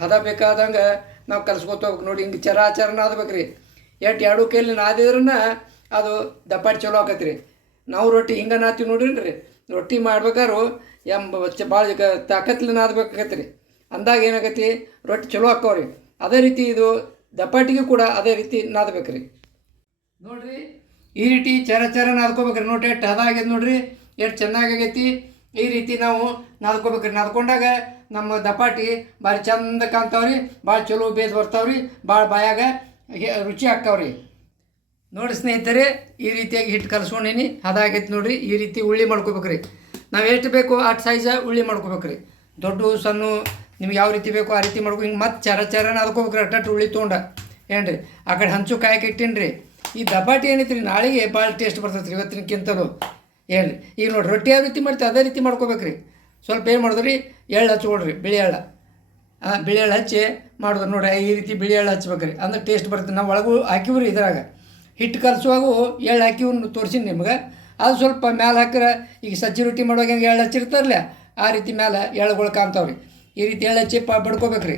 ಹದ ಬೇಕಾದಂಗೆ ನಾವು ಕಲ್ಸ್ಕೊತ ಹೋಗ್ಬೇಕು ನೋಡಿ, ಹಿಂಗೆ ಚರ ಚರ ನಾದ್ಬೇಕು ರೀ ಎಷ್ಟು ಎರಡು ಕೈಲಿ ನಾದಿದ್ರನ್ನ ಅದು ದಪ್ಪಾಟಿ ಚಲೋ ಆಕತ್ತ್ರಿ ರೀ ನಾವು ರೊಟ್ಟಿ ಹಿಂಗೆ ನಾತೀವಿ ನೋಡ್ರಿ ರೀ ರೊಟ್ಟಿ ಮಾಡ್ಬೇಕಾದ್ರು ಎಂಬ ಭಾಳ ತಾಕತ್ಲಿ ನಾದ್ಬೇಕಾಗತ್ತೆ ರೀ ಅಂದಾಗ ಏನಾಗತ್ತಿ, ರೊಟ್ಟಿ ಚಲೋ ಹಾಕೋರಿ ಅದೇ ರೀತಿ ಇದು ದಪ್ಪಾಟಿಗೆ ಕೂಡ ಅದೇ ರೀತಿ ನಾದಬೇಕು ರೀ ನೋಡಿರಿ, ಈ ರೀತಿ ಚರ ಚರ ನಾದ್ಕೋಬೇಕ್ರಿ ನೋಡಿ ಎಷ್ಟು ಹದ ಆಗ್ಯದ ನೋಡ್ರಿ, ಎಷ್ಟು ಚೆನ್ನಾಗೈತಿ ಈ ರೀತಿ ನಾವು ನಾದ್ಕೋಬೇಕ್ರಿ. ನಾದ್ಕೊಂಡಾಗ ನಮ್ಮ ದಪಾಟಿ ಭಾರಿ ಚಂದ ಕಾಣ್ತಾವ್ರಿ, ಭಾಳ ಚಲೋ ಬೇಸ್ ಬರ್ತಾವ್ರಿ, ಭಾಳ ಬಾಯಾಗ ರುಚಿ ಆಗ್ತಾವ್ರಿ. ನೋಡಿ ಸ್ನೇಹಿತರೆ, ಈ ರೀತಿಯಾಗಿ ಹಿಟ್ಟು ಕಲಸ್ಕೊಂಡೀನಿ. ಅದಾಗೈತೆ ನೋಡಿರಿ, ಈ ರೀತಿ ಉಳ್ಳಿ ಮಾಡ್ಕೋಬೇಕ್ರಿ. ನಾವು ಎಷ್ಟು ಬೇಕೋ ಅಷ್ಟು ಸೈಜ ಉಳ್ಳಿ ಮಾಡ್ಕೋಬೇಕ್ರಿ. ದೊಡ್ಡ, ಸಣ್ಣ, ನಿಮ್ಗೆ ಯಾವ ರೀತಿ ಬೇಕೋ ಆ ರೀತಿ ಮಾಡ್ಕೊ, ಹಿಂಗೆ ಮತ್ತೆ ಚರ ಚರ ನಾದ್ಕೋಬೇಕ್ರಿ ಅಟ್ಟಟ್ಟು ಉಳ್ಳಿ ತೊಗೊಂಡ. ಏನ್ರಿ, ಆ ಕಡೆ ಹಂಚು ಕಾಯಕ್ಕೆ ಇಟ್ಟೀನಿ ಈ ದಪಾಟಿ ಏನೈತ್ರಿ, ನಾಳೆಗೆ ಭಾಳ ಟೇಸ್ಟ್ ಬರ್ತೈತೆ ರೀ ಇವತ್ತಿನಕ್ಕಿಂತಲೂ ಏನು ಈಗ ನೋಡಿ ರೊಟ್ಟಿ ಯಾವ ರೀತಿ ಮಾಡ್ತೀವಿ ಅದೇ ರೀತಿ ಮಾಡ್ಕೋಬೇಕ್ರಿ. ಸ್ವಲ್ಪ ಏನು ಮಾಡಿದ್ರಿ, ಎಳ್ಳು ಹಚ್ಕೊಡ್ರಿ ಬಿಳಿ ಎಳ್ಳು. ಆ, ಬಿಳಿ ಎಳ್ಳು ಹಚ್ಚಿ ಮಾಡಿದ್ರು ನೋಡಿ ಈ ರೀತಿ ಬಿಳಿ ಎಳ್ಳು ಹಚ್ಬೇಕ್ರಿ. ಅಂದ್ರೆ ಟೇಸ್ಟ್ ಬರುತ್ತೆ. ನಾವು ಒಳಗೂ ಹಾಕಿವ್ರಿ ಇದ್ರಾಗ. ಹಿಟ್ಟು ಕಲಸುವಾಗ ಎಳ್ಳು ಹಾಕಿವ್ ತೋರಿಸಿನಿ ನಿಮ್ಗೆ. ಅದು ಸ್ವಲ್ಪ ಮ್ಯಾಲೆ ಹಾಕಿದ್ರೆ ಈಗ ಸಜ್ಜಿ ರೊಟ್ಟಿ ಮಾಡುವಾಗ ಹೆಂಗೆ ಎಳ್ಳು ಹಚ್ಚಿರ್ತಾರಲ್ಲ ಆ ರೀತಿ ಮ್ಯಾಲೆ ಎಳ್ಳುಗಳು ಕಾಣ್ತಾವ್ರಿ. ಈ ರೀತಿ ಎಳ್ಳು ಹಚ್ಚಿ ಪ, ಬಡ್ಕೋಬೇಕ್ರಿ.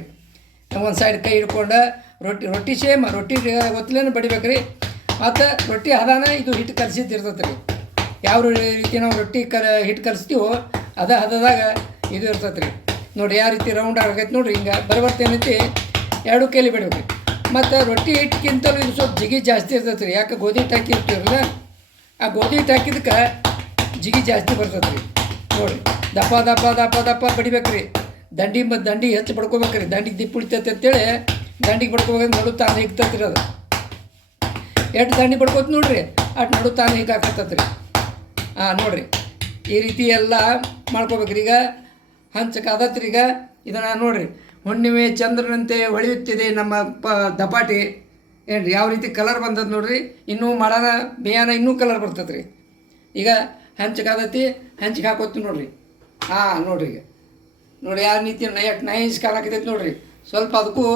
ಒಂದು ಸೈಡ್ ಕೈ ಹಿಡ್ಕೊಂಡು ರೊಟ್ಟಿ ರೊಟ್ಟಿ ಸೇಮ್, ರೊಟ್ಟಿ ಗೊತ್ತಲೇನು ಬಡಿಬೇಕ್ರಿ. ಮತ್ತು ರೊಟ್ಟಿ ಹದಾನ ಇದು ಹಿಟ್ಟು ಕಲಸಿದ್ದು ಇರ್ತೈತೆ ರೀ ಯಾವ ರೀತಿ ನಾವು ರೊಟ್ಟಿ ಕಲ ಹಿಟ್ಟು ಕಲಿಸ್ತೀವೋ ಅದ ಹದದಾಗ ಇದು ಇರ್ತೈತೆ ರೀ ನೋಡಿ ಯಾವ ರೀತಿ ರೌಂಡ್ ಆಗೈತೆ ನೋಡಿರಿ, ಹಿಂಗೆ ಬರಬರ್ತಿ ಏನೈತಿ ಎರಡು ಕೈಲಿ ಬಿಡ್ಬೇಕು. ಮತ್ತು ರೊಟ್ಟಿ ಹಿಟ್ಟಿಗಿಂತಲೂ ಇದು ಸ್ವಲ್ಪ ಜಿಗಿ ಜಾಸ್ತಿ ಇರ್ತೈತೆ ರೀ ಯಾಕೆ ಗೋಧಿ ಹಿಟ್ಟು ಹಾಕಿರ್ತೀವಲ್ಲ, ಆ ಗೋಧಿ ಹಿಟ್ಟು ಹಾಕಿದಕ್ಕೆ ಜಿಗಿ ಜಾಸ್ತಿ ಬರ್ತೈತೆ ರೀ ನೋಡಿರಿ ದಪ್ಪ ದಪ್ಪ ದಪ್ಪ ದಪ್ಪ ಬಡಿಬೇಕು ರೀ ದಂಡಿ ಮತ್ತು ದಂಡಿ ಹೆಚ್ಚು ಬಡ್ಕೋಬೇಕು ರೀ ದಂಡಿಗೆ ದಿಪ್ಪು ಉಳಿತೈತೆ ಅಂತೇಳಿ ದಂಡಿಗೆ ಬಡ್ಕೋಬೇಕಂದ್ರೆ ನಡು ತಾನು ಹಿಗ್ತೈತೆ ಅದು. ಎಷ್ಟು ದಂಡಿ ಬಡ್ಕೋತ ನೋಡಿರಿ ಅಟ್ ನಡು ತಾನು ಹೀಗೆ ಹಾಕತ್ತೈತೆ ರೀ ಹಾಂ ನೋಡಿರಿ. ಈ ರೀತಿ ಎಲ್ಲ ಮಾಡ್ಕೋಬೇಕ್ರಿ ಈಗ. ಹಂಚಕ್ಕಾದತ್ರಿ ಈಗ. ಇದನ್ನು ನೋಡಿರಿ. ಹುಣ್ಣಿಮೆ ಚಂದ್ರನಂತೆ ಹೊಳೆಯುತ್ತಿದೆ ನಮ್ಮ ಪ, ದಪಾಟಿ. ಏನ್ರಿ, ಯಾವ ರೀತಿ ಕಲರ್ ಬಂದದ ನೋಡ್ರಿ. ಇನ್ನೂ ಮಾಡೋಣ ಬೇಯಾನ ಇನ್ನೂ ಕಲರ್ ಬರ್ತದೆ ರೀ ಈಗ ಹಂಚಕ್ಕಾದತಿ ಹಂಚಿಗೆ ಹಾಕೋತಿ ನೋಡ್ರಿ. ಹಾಂ ನೋಡ್ರಿ ಈಗ. ನೋಡಿ, ಯಾವ ರೀತಿ ನೈಟ್ ನೈಸ್ ಕಾಣಕತ್ತೈತಿ ನೋಡ್ರಿ. ಸ್ವಲ್ಪ ಅದಕ್ಕೂ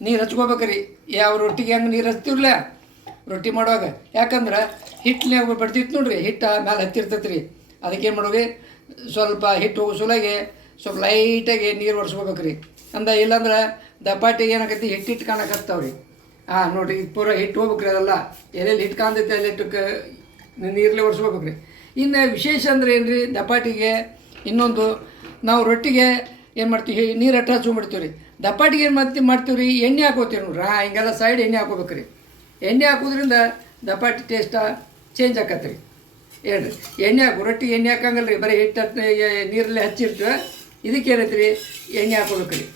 ನೀರು ಹಚ್ಕೋಬೇಕ್ರಿ. ಯಾವ ರೊಟ್ಟಿಗೆ ಹೆಂಗೆ ನೀರು ಹಚ್ತೀವ್ರಲ್ಲ ರೊಟ್ಟಿ ಮಾಡುವಾಗ. ಯಾಕಂದ್ರೆ ಹಿಟ್ಟಿನಾಗ ಬಡ್ತಿತ್ತು ನೋಡ್ರಿ, ಹಿಟ್ಟು ಮ್ಯಾಲೆ ಹತ್ತಿರ್ತೈತೆ ರೀ ಏನು ಮಾಡೋದು ಸ್ವಲ್ಪ ಹಿಟ್ಟು ಹೋಗೋ ಸ್ವಲ್ಪ ಲೈಟಾಗಿ ನೀರು ಒರೆಸ್ಕೋಬೇಕು ರೀ ಅಂದ ಇಲ್ಲಾಂದ್ರೆ ದಪಾಟಿಗೆ ಏನಾಗತ್ತೆ ಹಿಟ್ಟು ಹಿಟ್ಟು ಕಾಣಕತ್ತಾವ ರೀ ಹಾಂ ನೋಡಿರಿ, ಇದು ಪೂರ ಹಿಟ್ಟು ಹೋಗ್ಬೇಕ್ರಿ ಅದೆಲ್ಲ. ಎಲ್ಲೆಲ್ಲಿ ಹಿಟ್ಟು ಕಾಣ್ತೈತೆ ಅಲ್ಲಿ ಹಿಟ್ಟಕ್ಕೆ ನೀರಲ್ಲಿ ಒರೆಸ್ಕೋಬೇಕು ರೀ ಇನ್ನು ವಿಶೇಷ ಅಂದ್ರೆ ಏನು ರೀ ದಪಾಟಿಗೆ ಇನ್ನೊಂದು, ನಾವು ರೊಟ್ಟಿಗೆ ಏನು ಮಾಡ್ತೀವಿ? ನೀರು ಅಟ್ಟ ಹಚ್ಕೊಂಡ್ಬಿಡ್ತೀವಿ ರೀ ದಪ್ಪಾಟಿಗೆ ಏನು ಮಾಡ್ತೀವಿ ಮಾಡ್ತೀವಿ ರೀ ಎಣ್ಣೆ ಹಾಕೋತೀವಿ ನೋಡ್ರಿ. ಹಾಂ ಹಿಂಗೆಲ್ಲ ಸೈಡ್ ಎಣ್ಣೆ ಹಾಕೋಬೇಕು ರೀ ಎಣ್ಣೆ ಹಾಕೋದ್ರಿಂದ ದಪಾಟಿ ಟೇಸ್ಟ ಚೇಂಜ್ ಆಕತ್ರಿ. ಹೇಳ್ರಿ. ಎಣ್ಣೆ ಹಾಕು ರೊಟ್ಟಿ ಎಣ್ಣೆ ಹಾಕಂಗಲ್ರಿ. ಬರೀ ಹಿಟ್ಟು ಹತ್ತು ನೀರಲ್ಲಿ ಹಚ್ಚಿರ್ತೀವಿ ಇದಕ್ಕೆ ರೀ ಎಣ್ಣೆ ಹಾಕೊಳ್ಬೇಕು ರೀ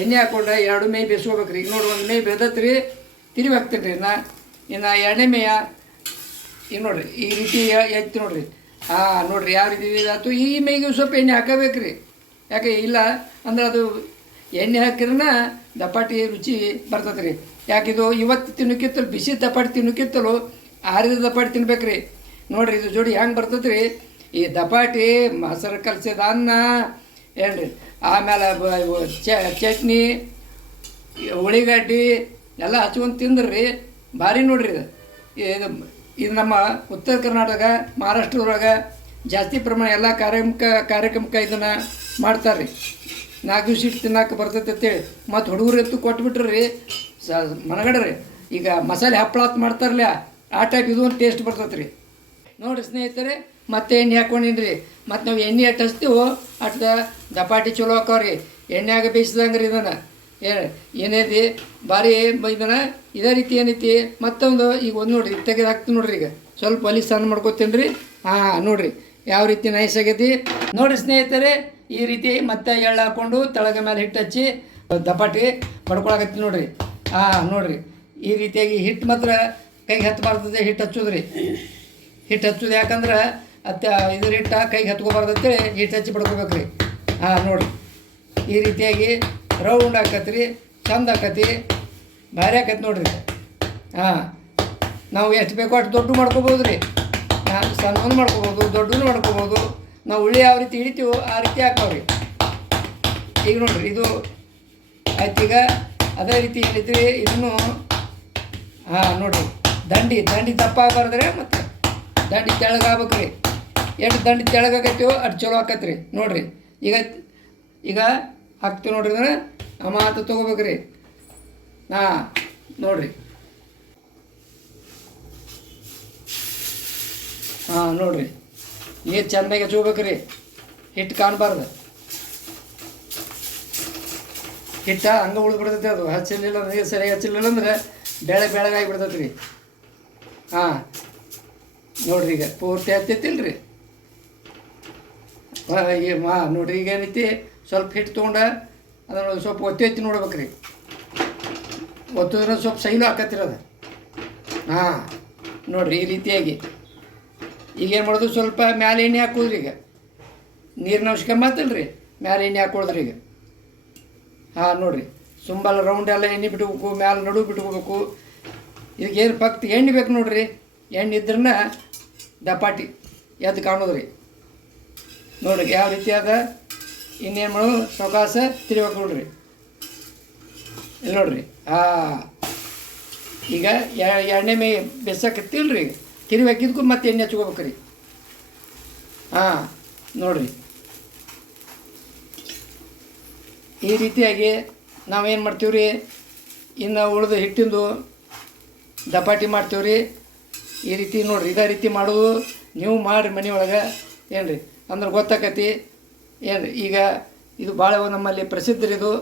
ಎಣ್ಣೆ ಹಾಕೊಂಡ್ರೆ ಎರಡು ಮೇ ರೀ ಈಗ ನೋಡಿ ಒಂದು ಮೇ ಬೆದತ್ರಿ ತಿರುವಿ ಹಾಕ್ತೀನಿ ರೀ ನಾ ಇನ್ನು ಎರಡನೇ ಮೇಯ, ಈಗ ನೋಡಿರಿ, ಈ ರೀತಿ ಎತ್ತಿ ನೋಡಿರಿ. ಹಾಂ ನೋಡಿರಿ ಯಾವ ರೀತಿ ಇದಾಯ್ತು. ಈ ಮೇಗೆ ಸ್ವಲ್ಪ ಎಣ್ಣೆ ಹಾಕಬೇಕು ರೀ ಯಾಕೆ ಇಲ್ಲ ಅಂದ್ರೆ ಅದು ಎಣ್ಣೆ ಹಾಕಿರನ ದಪಾಟಿ ರುಚಿ ಬರ್ತದೆ ರೀ ಯಾಕಿದು ಇವತ್ತು ತಿನ್ನೋಕ್ಕಿತ್ತಲು ಬಿಸಿ ದಪಾಟಿ ತಿನ್ನೋಕ್ಕಿತ್ತಲು ಆರಿದ ದಪಾಟಿ ತಿನ್ಬೇಕು ರೀ ನೋಡ್ರಿ ಇದು ಜೋಡಿ ಹೆಂಗೆ ಬರ್ತದ್ರಿ ಈ ದಪಾಟಿ ಮೊಸರು ಕಲಸಿದ ಅನ್ನ, ಏನ್ರಿ? ಆಮೇಲೆ ಚಟ್ನಿ ಉಳ್ಳಿಗಡ್ಡಿ ಎಲ್ಲ ಹಚ್ಕೊಂಡು ತಿಂದ್ರಿ. ಭಾರಿ ನೋಡ್ರಿ ಇದು. ಇದು ಇದು ನಮ್ಮ ಉತ್ತರ ಕರ್ನಾಟಕ, ಮಹಾರಾಷ್ಟ್ರದೊಳಗೆ ಜಾಸ್ತಿ ಪ್ರಮಾಣ ಎಲ್ಲ ಕಾರ್ಯಕ್ರಮಕ್ಕೆ ಕಾರ್ಯಕ್ರಮಕ್ಕೆ ಇದನ್ನು ಮಾಡ್ತಾರೆ ರೀ ನಾಲ್ಕು ದಿವ್ಸ ಇಟ್ಟು ತಿನ್ನಕ್ಕೆ ಬರ್ತೈತೆ ಅಂತೇಳಿ. ಮತ್ತು ಹುಡುಗರು ಎತ್ತು ಕೊಟ್ಬಿಟ್ರಿ ಸ, ಮನಗಡ್ರಿ. ಈಗ ಮಸಾಲೆ ಹಪ್ಪಳ ಮಾಡ್ತಾರಲ್ಲ ಆ ಟೈಪ್ ಇದು ಒಂದು ಟೇಸ್ಟ್ ಬರ್ತೈತೆ ರೀ ನೋಡಿರಿ ಸ್ನೇಹಿತರೆ, ಮತ್ತೆ ಎಣ್ಣೆ ಹಾಕೊಂಡಿನ್ರಿ. ಮತ್ತು ನಾವು ಎಣ್ಣೆ ಅಟ್ಟು ಹಚ್ತೀವೋ ದಪಾಟಿ ಚಲೋ ಹಾಕವ್ರಿ. ಎಣ್ಣೆಯಾಗ ಬೇಯಿಸ್ದಂಗೆ ರೀ ಇದನ್ನು. ಏನು ಏನೈತಿ ಭಾರಿ ಇದನ್ನು, ಇದೇ ರೀತಿ ಏನೈತಿ? ಮತ್ತೊಂದು, ಈಗ ಒಂದು ನೋಡಿರಿ, ತೆಗೆದು ಹಾಕ್ತೀನಿ ನೋಡ್ರಿ ಈಗ. ಸ್ವಲ್ಪ ಒಲಿ ಸಣ್ಣ ಮಾಡ್ಕೊತೀನಿ ರೀ ಹಾಂ, ನೋಡಿರಿ, ಯಾವ ರೀತಿ ನೈಸ್ ಆಗೈತಿ. ನೋಡಿರಿ ಸ್ನೇಹಿತರೆ, ಈ ರೀತಿ ಮತ್ತೆ ಎಳ್ಳು ಹಾಕ್ಕೊಂಡು ತಳಗ ಮೇಲೆ ಹಿಟ್ಟು ಹಚ್ಚಿ ದಪಾಟಿ ಪಡ್ಕೊಳಕತ್ತಿ ನೋಡ್ರಿ. ಹಾಂ, ನೋಡ್ರಿ, ಈ ರೀತಿಯಾಗಿ ಹಿಟ್ಟು ಮಾತ್ರ ಕೈಗೆ ಹತ್ತಬಾರ್ದದೆ ಹಿಟ್ಟು ಹಚ್ಚೋದ್ರಿ. ಹಿಟ್ಟು ಹಚ್ಚೋದು ಯಾಕಂದ್ರೆ ಅತ್ಯ ಇದ್ರ ಹಿಟ್ಟ ಕೈಗೆ ಹತ್ಕೋಬಾರ್ದಂತೇಳಿ ಹಿಟ್ಟು ಹಚ್ಚಿ ಪಡ್ಕೋಬೇಕು ರೀ ಹಾಂ ನೋಡಿರಿ ಈ ರೀತಿಯಾಗಿ ರೌಂಡ್ ಆಕತ್ರಿ, ಚಂದ ಆಕತಿ ಭಾರಿ ಆಕತಿ ನೋಡಿರಿ. ಹಾಂ, ನಾವು ಎಷ್ಟು ಬೇಕೋ ಅಷ್ಟು ದೊಡ್ಡ ಮಾಡ್ಕೋಬೋದು ರೀ ಹಾಂ ಸಣ್ಣವನ್ನು ಮಾಡ್ಕೋಬೋದು ದೊಡ್ಡದು ಮಾಡ್ಕೋಬೋದು. ನಾವು ಉಳ್ಳಿ ಯಾವ ರೀತಿ ಹಿಡಿತೀವೋ ಆ ರೀತಿ ಹಾಕವ್ರಿ. ಈಗ ನೋಡಿರಿ, ಇದು ಆಯ್ತು ಈಗ ಅದೇ ರೀತಿ ಹೇಳಿದ್ರಿ ಇದನ್ನು, ಹಾಂ, ನೋಡ್ರಿ. ದಂಡಿ ದಂಡಿ ದಪ್ಪ ಬರೆದ್ರೆ ಮತ್ತು ದಂಡಿ ತೆಳಗಾಗ್ಬೇಕು ರೀ ಎಷ್ಟು ದಂಡಿ ತೆಳಗಾಗತ್ತೋ ಅಷ್ಟು ಚಲೋ ಆಕತ್ರಿ ನೋಡ್ರಿ, ಈಗ ಈಗ ಹಾಕ್ತೀವಿ ನೋಡ್ರಿ ಅಂದ್ರೆ ಆ ಮಾತು ತೊಗೋಬೇಕು ರೀ ಹಾಂ ನೋಡಿರಿ. ಹಾಂ, ನೋಡಿರಿ. ನೀರು ಚೆನ್ನಾಗಿ ಹಚ್ಕೋಬೇಕು ರೀ ಹಿಟ್ಟು ಕಾಣಬಾರ್ದು. ಹಿಟ್ಟ ಹಂಗೆ ಉಳ್ಬಿಡ್ತೈತಿ ಅದು. ಹಚ್ಚಿರ್ಲಿಲ್ಲ ನೀರು ಸರಿಯಾಗಿ ಹಚ್ಚಿಲ್ಲ ಅಂದ್ರೆ ಬೆಳೆ ಬೆಳಗಾಗಿ ಬಿಡ್ತೈತೆ ರೀ ಹಾಂ. ನೋಡ್ರಿ ಈಗ ಪೂರ್ತಿ ಆಗ್ತೈತಿಲ್ರಿ. ಈಗ ಮಾ, ನೋಡ್ರಿ ಈಗ ಏನೈತಿ? ಸ್ವಲ್ಪ ಹಿಟ್ಟು ತೊಗೊಂಡ ಅದನ್ನು ಸ್ವಲ್ಪ ಒತ್ತಿ ಒತ್ತಿ ನೋಡ್ಬೇಕು ರೀ ಒತ್ತಿದ್ರೆ ಸ್ವಲ್ಪ ಸೈಲು ಹಾಕತ್ತಿರೋದು ಹಾಂ, ನೋಡ್ರಿ ಈ ರೀತಿಯಾಗಿ. ಈಗ ಏನು ಮಾಡೋದು? ಸ್ವಲ್ಪ ಮ್ಯಾಲೆ ಎಣ್ಣೆ ಹಾಕೋದ್ರಿ ಈಗ. ನೀರಿನ ಅವಶ್ಯಕ ಮಾತಲ್ರಿ? ಮ್ಯಾಲೆ ಎಣ್ಣೆ ಹಾಕೊಳ್ದ್ರಿ ಈಗ. ಹಾಂ, ನೋಡಿರಿ. ಸುಂಬಲ್ ರೌಂಡ್ ಎಲ್ಲ ಎಣ್ಣೆ ಬಿಟ್ಕೋಬೇಕು ಮ್ಯಾಲೆ ನಡು ಬಿಟ್ಕೋಬೇಕು ಇದಕ್ಕೆ ಏನು ಭಕ್ತಿ ಎಣ್ಣೆ ಬೇಕು ನೋಡ್ರಿ. ಎಣ್ಣೆ ಇದ್ರನ್ನ ದಪಾಟಿ ಎದ್ದು ಕಾಣೋದ್ರಿ. ನೋಡ್ರಿ ಯಾವ ರೀತಿಯಾದ ಇನ್ನೇನು ಮಾಡೋದು? ಸೊಗಾಸ ತಿರ್ಬೇಕು ನೋಡ್ರಿ. ಇಲ್ಲಿ ನೋಡ್ರಿ. ಹಾಂ. ಈಗ ಎಣ್ಣೆ ಮೇ ಬೆಸಕತ್ತಿಲ್ರಿ ತಿರ್ಬೇಕಿದ್ಕು ಮತ್ತೆ ಎಣ್ಣೆ ಹಚ್ಕೋಬೇಕು ರೀ ಹಾಂ. ನೋಡ್ರಿ. ಈ ರೀತಿಯಾಗಿ ನಾವೇನು ಮಾಡ್ತೀವಿ ರೀ ಇನ್ನು ಉಳಿದು ಹಿಟ್ಟಿಂದು ದಪಾಟಿ ಮಾಡ್ತೀವಿ ರೀ ಈ ರೀತಿ ನೋಡ್ರಿ, ಇದೇ ರೀತಿ ಮಾಡೋದು ನೀವು ಮಾಡಿರಿ ಮನೆಯೊಳಗೆ. ಏನು ರೀ ಅಂದ್ರೆ ಗೊತ್ತಾಕತಿ. ಏನು ರೀ ಈಗ ಇದು ಭಾಳ ನಮ್ಮಲ್ಲಿ ಪ್ರಸಿದ್ಧ ರೀ ಇದು.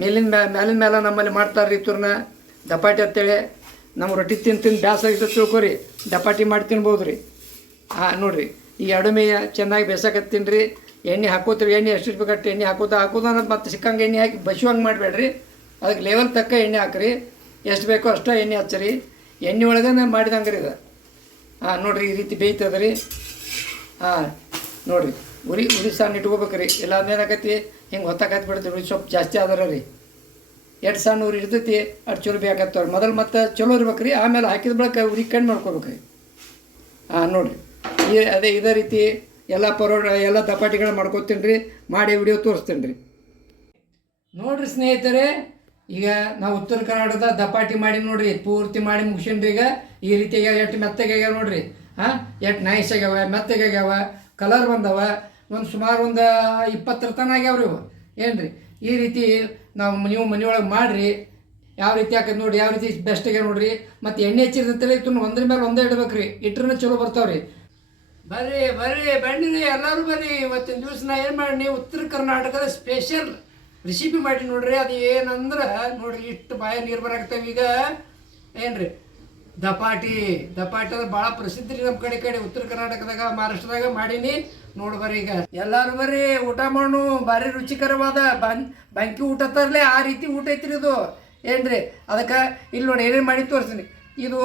ಮೇಲಿನ ಮ್ಯಾ ಮೇಲಿನ ಮೇಲೆ ನಮ್ಮಲ್ಲಿ ಮಾಡ್ತಾರೆ ರೀ ತುರ್ನ ದಪಾಟಿ ಅಂತೇಳಿ. ನಮ್ಮ ರೊಟ್ಟಿ ತಿಂದು ತಿಂದು ಬ್ಯಾಸ ಆಗಿತ್ತು ತಿಳ್ಕೊರಿ. ದಪಾಟಿ ಮಾಡಿ ತಿನ್ಬೋದು ರೀ ಹಾಂ, ನೋಡಿರಿ. ಈ ಎರಡು ಮೇಯ ಚೆನ್ನಾಗಿ ಬೇಸಾಕತ್ತೀನಿ ರೀ ಎಣ್ಣೆ ಹಾಕೋತ್ರಿ ಎಣ್ಣೆ ಎಷ್ಟು ಬೇಕಟ್ಟು ಎಣ್ಣೆ ಹಾಕೋದು ಹಾಕೋದು ಅನ್ನೋದು ಮತ್ತೆ ಸಿಕ್ಕಂಗೆ ಎಣ್ಣೆ ಹಾಕಿ ಬಸುವಂಗೆ ಮಾಡಬೇಡ್ರಿ. ಅದಕ್ಕೆ ಲೆವೆಲ್ ತಕ್ಕ ಎಣ್ಣೆ ಹಾಕ್ರಿ. ಎಷ್ಟು ಬೇಕೋ ಅಷ್ಟೇ ಎಣ್ಣೆ ಹಚ್ಚರಿ. ಎಣ್ಣೆ ಒಳಗೆ ನಾನು ಮಾಡಿದಂಗೆ ರೀ ಇದು. ಹಾಂ, ನೋಡಿರಿ, ಈ ರೀತಿ ಬೇಯ್ತದ ರೀ ಹಾಂ, ನೋಡಿರಿ, ಉರಿ ಉರಿ ಸಣ್ಣ ಇಟ್ಕೋಬೇಕು ರೀ ಇಲ್ಲ ಏನಾಕತಿ ಹಿಂಗೆ ಹೊತ್ತಾಕತ್ ಬಿಡ್ತೀವಿ ಉರಿ ಸ್ವಲ್ಪ ಜಾಸ್ತಿ ಆದರ ರೀ. ಎರಡು ಸಣ್ಣ ಉರಿ ಇರ್ತೈತಿ, ಅಷ್ಟು ಚಲೋ ಬೇಕಾಗ್ತವ್ರಿ ಮೊದಲು ಮತ್ತೆ ಚಲೋ ಇರ್ಬೇಕು ರೀ ಆಮೇಲೆ ಹಾಕಿದ ಬಳಿಕ ಉರಿ ಕಣ್ಣು ಮಾಡ್ಕೋಬೇಕು ರೀ ಹಾಂ, ನೋಡಿರಿ. ಈ, ಅದೇ ಇದೇ ರೀತಿ ಎಲ್ಲ ಪರೋಡ, ಎಲ್ಲ ದಪಾಟಿಗಳು ಮಾಡ್ಕೊತೀನಿ ರೀ ಮಾಡಿ ವಿಡಿಯೋ ತೋರಿಸ್ತೀನಿ ರೀ ನೋಡಿರಿ ಸ್ನೇಹಿತರೆ ಈಗ ನಾವು ಉತ್ತರ ಕರ್ನಾಟಕದ ದಪಾಟಿ ಮಾಡಿ ನೋಡ್ರಿ, ಪೂರ್ತಿ ಮಾಡಿ ಮುಗಿಸಿನ್ರಿ ಈಗ ಈ ರೀತಿಯಾಗ ಎಷ್ಟು ಮೆತ್ತಗಾಗ್ಯಾವ ನೋಡ್ರಿ. ಹಾಂ ಎಷ್ಟು ನೈಸ್ ಆಗ್ಯಾವ ಮೆತ್ತಗಾಗ್ಯಾವ ಕಲರ್ ಬಂದವ, ಒಂದು ಸುಮಾರು ಒಂದು ಇಪ್ಪತ್ತರ ತನ ಆಗ್ಯಾವ್ರಿ ಇವು. ಏನು ರೀ ಈ ರೀತಿ ನಾವು ನೀವು ಮನೆಯೊಳಗೆ ಮಾಡಿರಿ, ಯಾವ ರೀತಿ ಹಾಕದ್ ನೋಡಿ ಯಾವ ರೀತಿ ಬೆಸ್ಟ್ ಆಗ್ಯಾವ ನೋಡ್ರಿ. ಮತ್ತು ಎಣ್ಣೆ ಹಚ್ಚಿರ್ತೈತಲ್ಲ ತುಂಬ ಒಂದ್ರ ಮೇಲೆ ಒಂದೇ ಇಡ್ಬೇಕು ರೀ ಇಟ್ರನ್ನ ಚಲೋ ಬರ್ತಾವ್ರಿ. ಬರ್ರಿ ಬರ್ರಿ, ಬನ್ನಿ ಎಲ್ಲರೂ ಬರ್ರಿ. ಇವತ್ತಿನ ದಿವಸ ನಾ ಏನು ಮಾಡಿ ಉತ್ತರ ಕರ್ನಾಟಕದ ಸ್ಪೆಷಲ್ ರೆಸಿಪಿ ಮಾಡಿ ನೋಡ್ರಿ, ಅದು ಏನಂದ್ರೆ ನೋಡ್ರಿ, ಇಷ್ಟು ಬಾಯ ನೀರು ಬರಾಕ್ತಾವ ಈಗ. ಏನ್ರಿ? ದಪಾಟಿ ದಪಾಟಿ ಅಂದ್ರೆ ಭಾಳ ಪ್ರಸಿದ್ಧ ರೀ ನಮ್ಮ ಕಡೆ ಕಡೆ ಉತ್ತರ ಕರ್ನಾಟಕದಾಗ, ಮಹಾರಾಷ್ಟ್ರದಾಗ ಮಾಡೀನಿ. ನೋಡಿ ಬರ್ರಿ ಈಗ. ಎಲ್ಲಾರು ಬರ್ರಿ, ಊಟ ಮಾಡು ಭಾರಿ ರುಚಿಕರವಾದ ಬನ್, ಬಂಕಿ ಊಟ ತರಲೆ, ಆ ರೀತಿ ಊಟ ಐತ್ರಿ ಇದು. ಏನ್ರಿ? ಅದಕ್ಕೆ ಇಲ್ಲಿ ನೋಡಿ ಏನೇನು ಮಾಡಿ ತೋರಿಸ್ತೀನಿ. ಇದು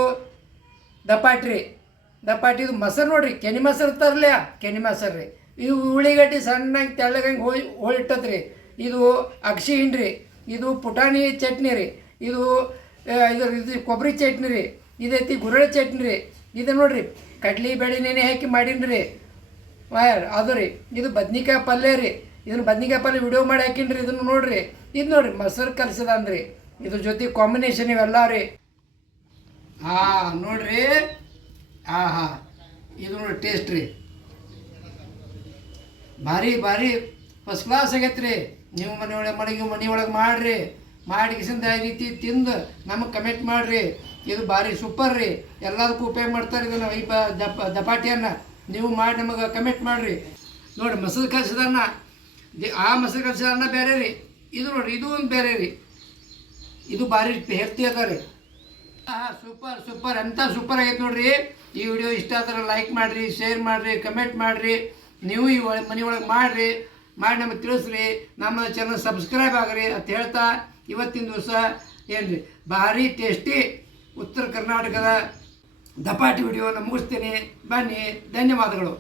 ದಪಾಟ್ರಿ ದಪಾಟಿ ಇದು ಮೊಸರು ನೋಡ್ರಿ, ಕೆನಿ ಮೊಸರು ತರಲೆ ಕೆನಿ ಮೊಸರು ರೀ. ಇವು ಉಳ್ಳಿಗಡ್ಡಿ ಸಣ್ಣಗೆ, ತೆಳ್ಳಗಂಗೆ ಹೋಳಿ ಹೋಳಿಟ್ಟದ್ರಿ ಇದು ಅಕ್ಷಿ ಹಿಂಡ್ರಿ ಇದು ಪುಟಾಣಿ ಚಟ್ನಿ ರೀ, ಇದು ಇದು ಇದು ಕೊಬ್ಬರಿ ಚಟ್ನಿ ರೀ, ಇದೈತಿ ಗುರಳ ಚಟ್ನಿ ರೀ, ಇದು ನೋಡಿರಿ, ಕಡ್ಲಿ ಬೇಳೆ ನೆನೆ ಹಾಕಿ ಮಾಡೀನಿ ರೀ ಅದು ರೀ, ಇದು ಬದ್ನಿಕಾಯಿ ಪಲ್ಯ ರೀ, ಇದನ್ನು ಬದ್ನಿಕಾಯಿ ಪಲ್ಯ ವಿಡಿಯೋ ಮಾಡಿ ಹಾಕಿನ್ರಿ, ಇದನ್ನು ನೋಡಿರಿ, ಇದು ನೋಡಿರಿ ಮೊಸರು ಕಲಸದ ಅಂದ್ರಿ ಇದ್ರ ಜೊತೆ ಕಾಂಬಿನೇಷನ್ ಇವೆಲ್ಲ ರೀ. ಹಾಂ ನೋಡಿರಿ ಹಾಂ ಹಾಂ, ಇದು ನೋಡಿ ಟೇಸ್ಟ್ ರೀ. ಭಾರಿ ಭಾರಿ ಫಸ್ಟ್ ಕ್ಲಾಸ್ ಆಗೈತೆ ರೀ ನೀವು ಮನೆಯೊಳಗೆ ಮನೆಗೆ ಮನೆ ಒಳಗೆ ಮಾಡಿರಿ. ಮಾಡಿ ಕಿಸಿಂದ ಈ ರೀತಿ ತಿಂದು ನಮಗೆ ಕಮೆಂಟ್ ಮಾಡಿರಿ. ಇದು ಭಾರಿ ಸೂಪರ್ ರೀ. ಎಲ್ಲದಕ್ಕೂ ಉಪಯೋಗ ಮಾಡ್ತಾರೆ ಇದನ್ನು ಈ ಬ ದಪ ದಪಾಟಿಯನ್ನು ನೀವು ಮಾಡಿ ನಮಗೆ ಕಮೆಂಟ್ ಮಾಡಿರಿ. ನೋಡಿ ಮೊಸರು ಕಲಿಸಿದನ್ನ. ಆ ಮೊಸರು ಕಲಿಸಿದನ್ನ ಬೇರೆ ರೀ. ಇದು ನೋಡಿರಿ, ಇದು ಒಂದು ಬೇರೆ ರೀ. ಇದು ಭಾರಿ ಹೆಲ್ತಿ ಅದ ರೀ. ಹಾಂ ಸೂಪರ್ ಸೂಪರ್ ಎಂಥ ಸೂಪರ್ ಆಗೈತೆ ನೋಡಿರಿ. ಈ ವಿಡಿಯೋ ಇಷ್ಟ ಆದ್ರೆ ಲೈಕ್ ಮಾಡಿರಿ ಶೇರ್ ಮಾಡಿರಿ ಕಮೆಂಟ್ ಮಾಡಿರಿ. ನೀವು ಈ ಒಳ ಮನೆಯೊಳಗೆ ಮಾಡಿರಿ. ಮಾಡಿ ನಮಗೆ ತಿಳಿಸ್ರಿ, ನಮ್ಮ ಚಾನಲ್ ಸಬ್ಸ್ಕ್ರೈಬ್ ಆಗ್ರಿ ಅಂತ ಹೇಳ್ತಾ ಇವತ್ತಿನ ದಿವಸ ಏನು ಭಾರಿ ಟೇಸ್ಟಿ ಉತ್ತರ ಕರ್ನಾಟಕದ ದಪಾಟಿ ವಿಡಿಯೋನ ಮುಗಿಸ್ತೀನಿ. ಬನ್ನಿ, ಧನ್ಯವಾದಗಳು.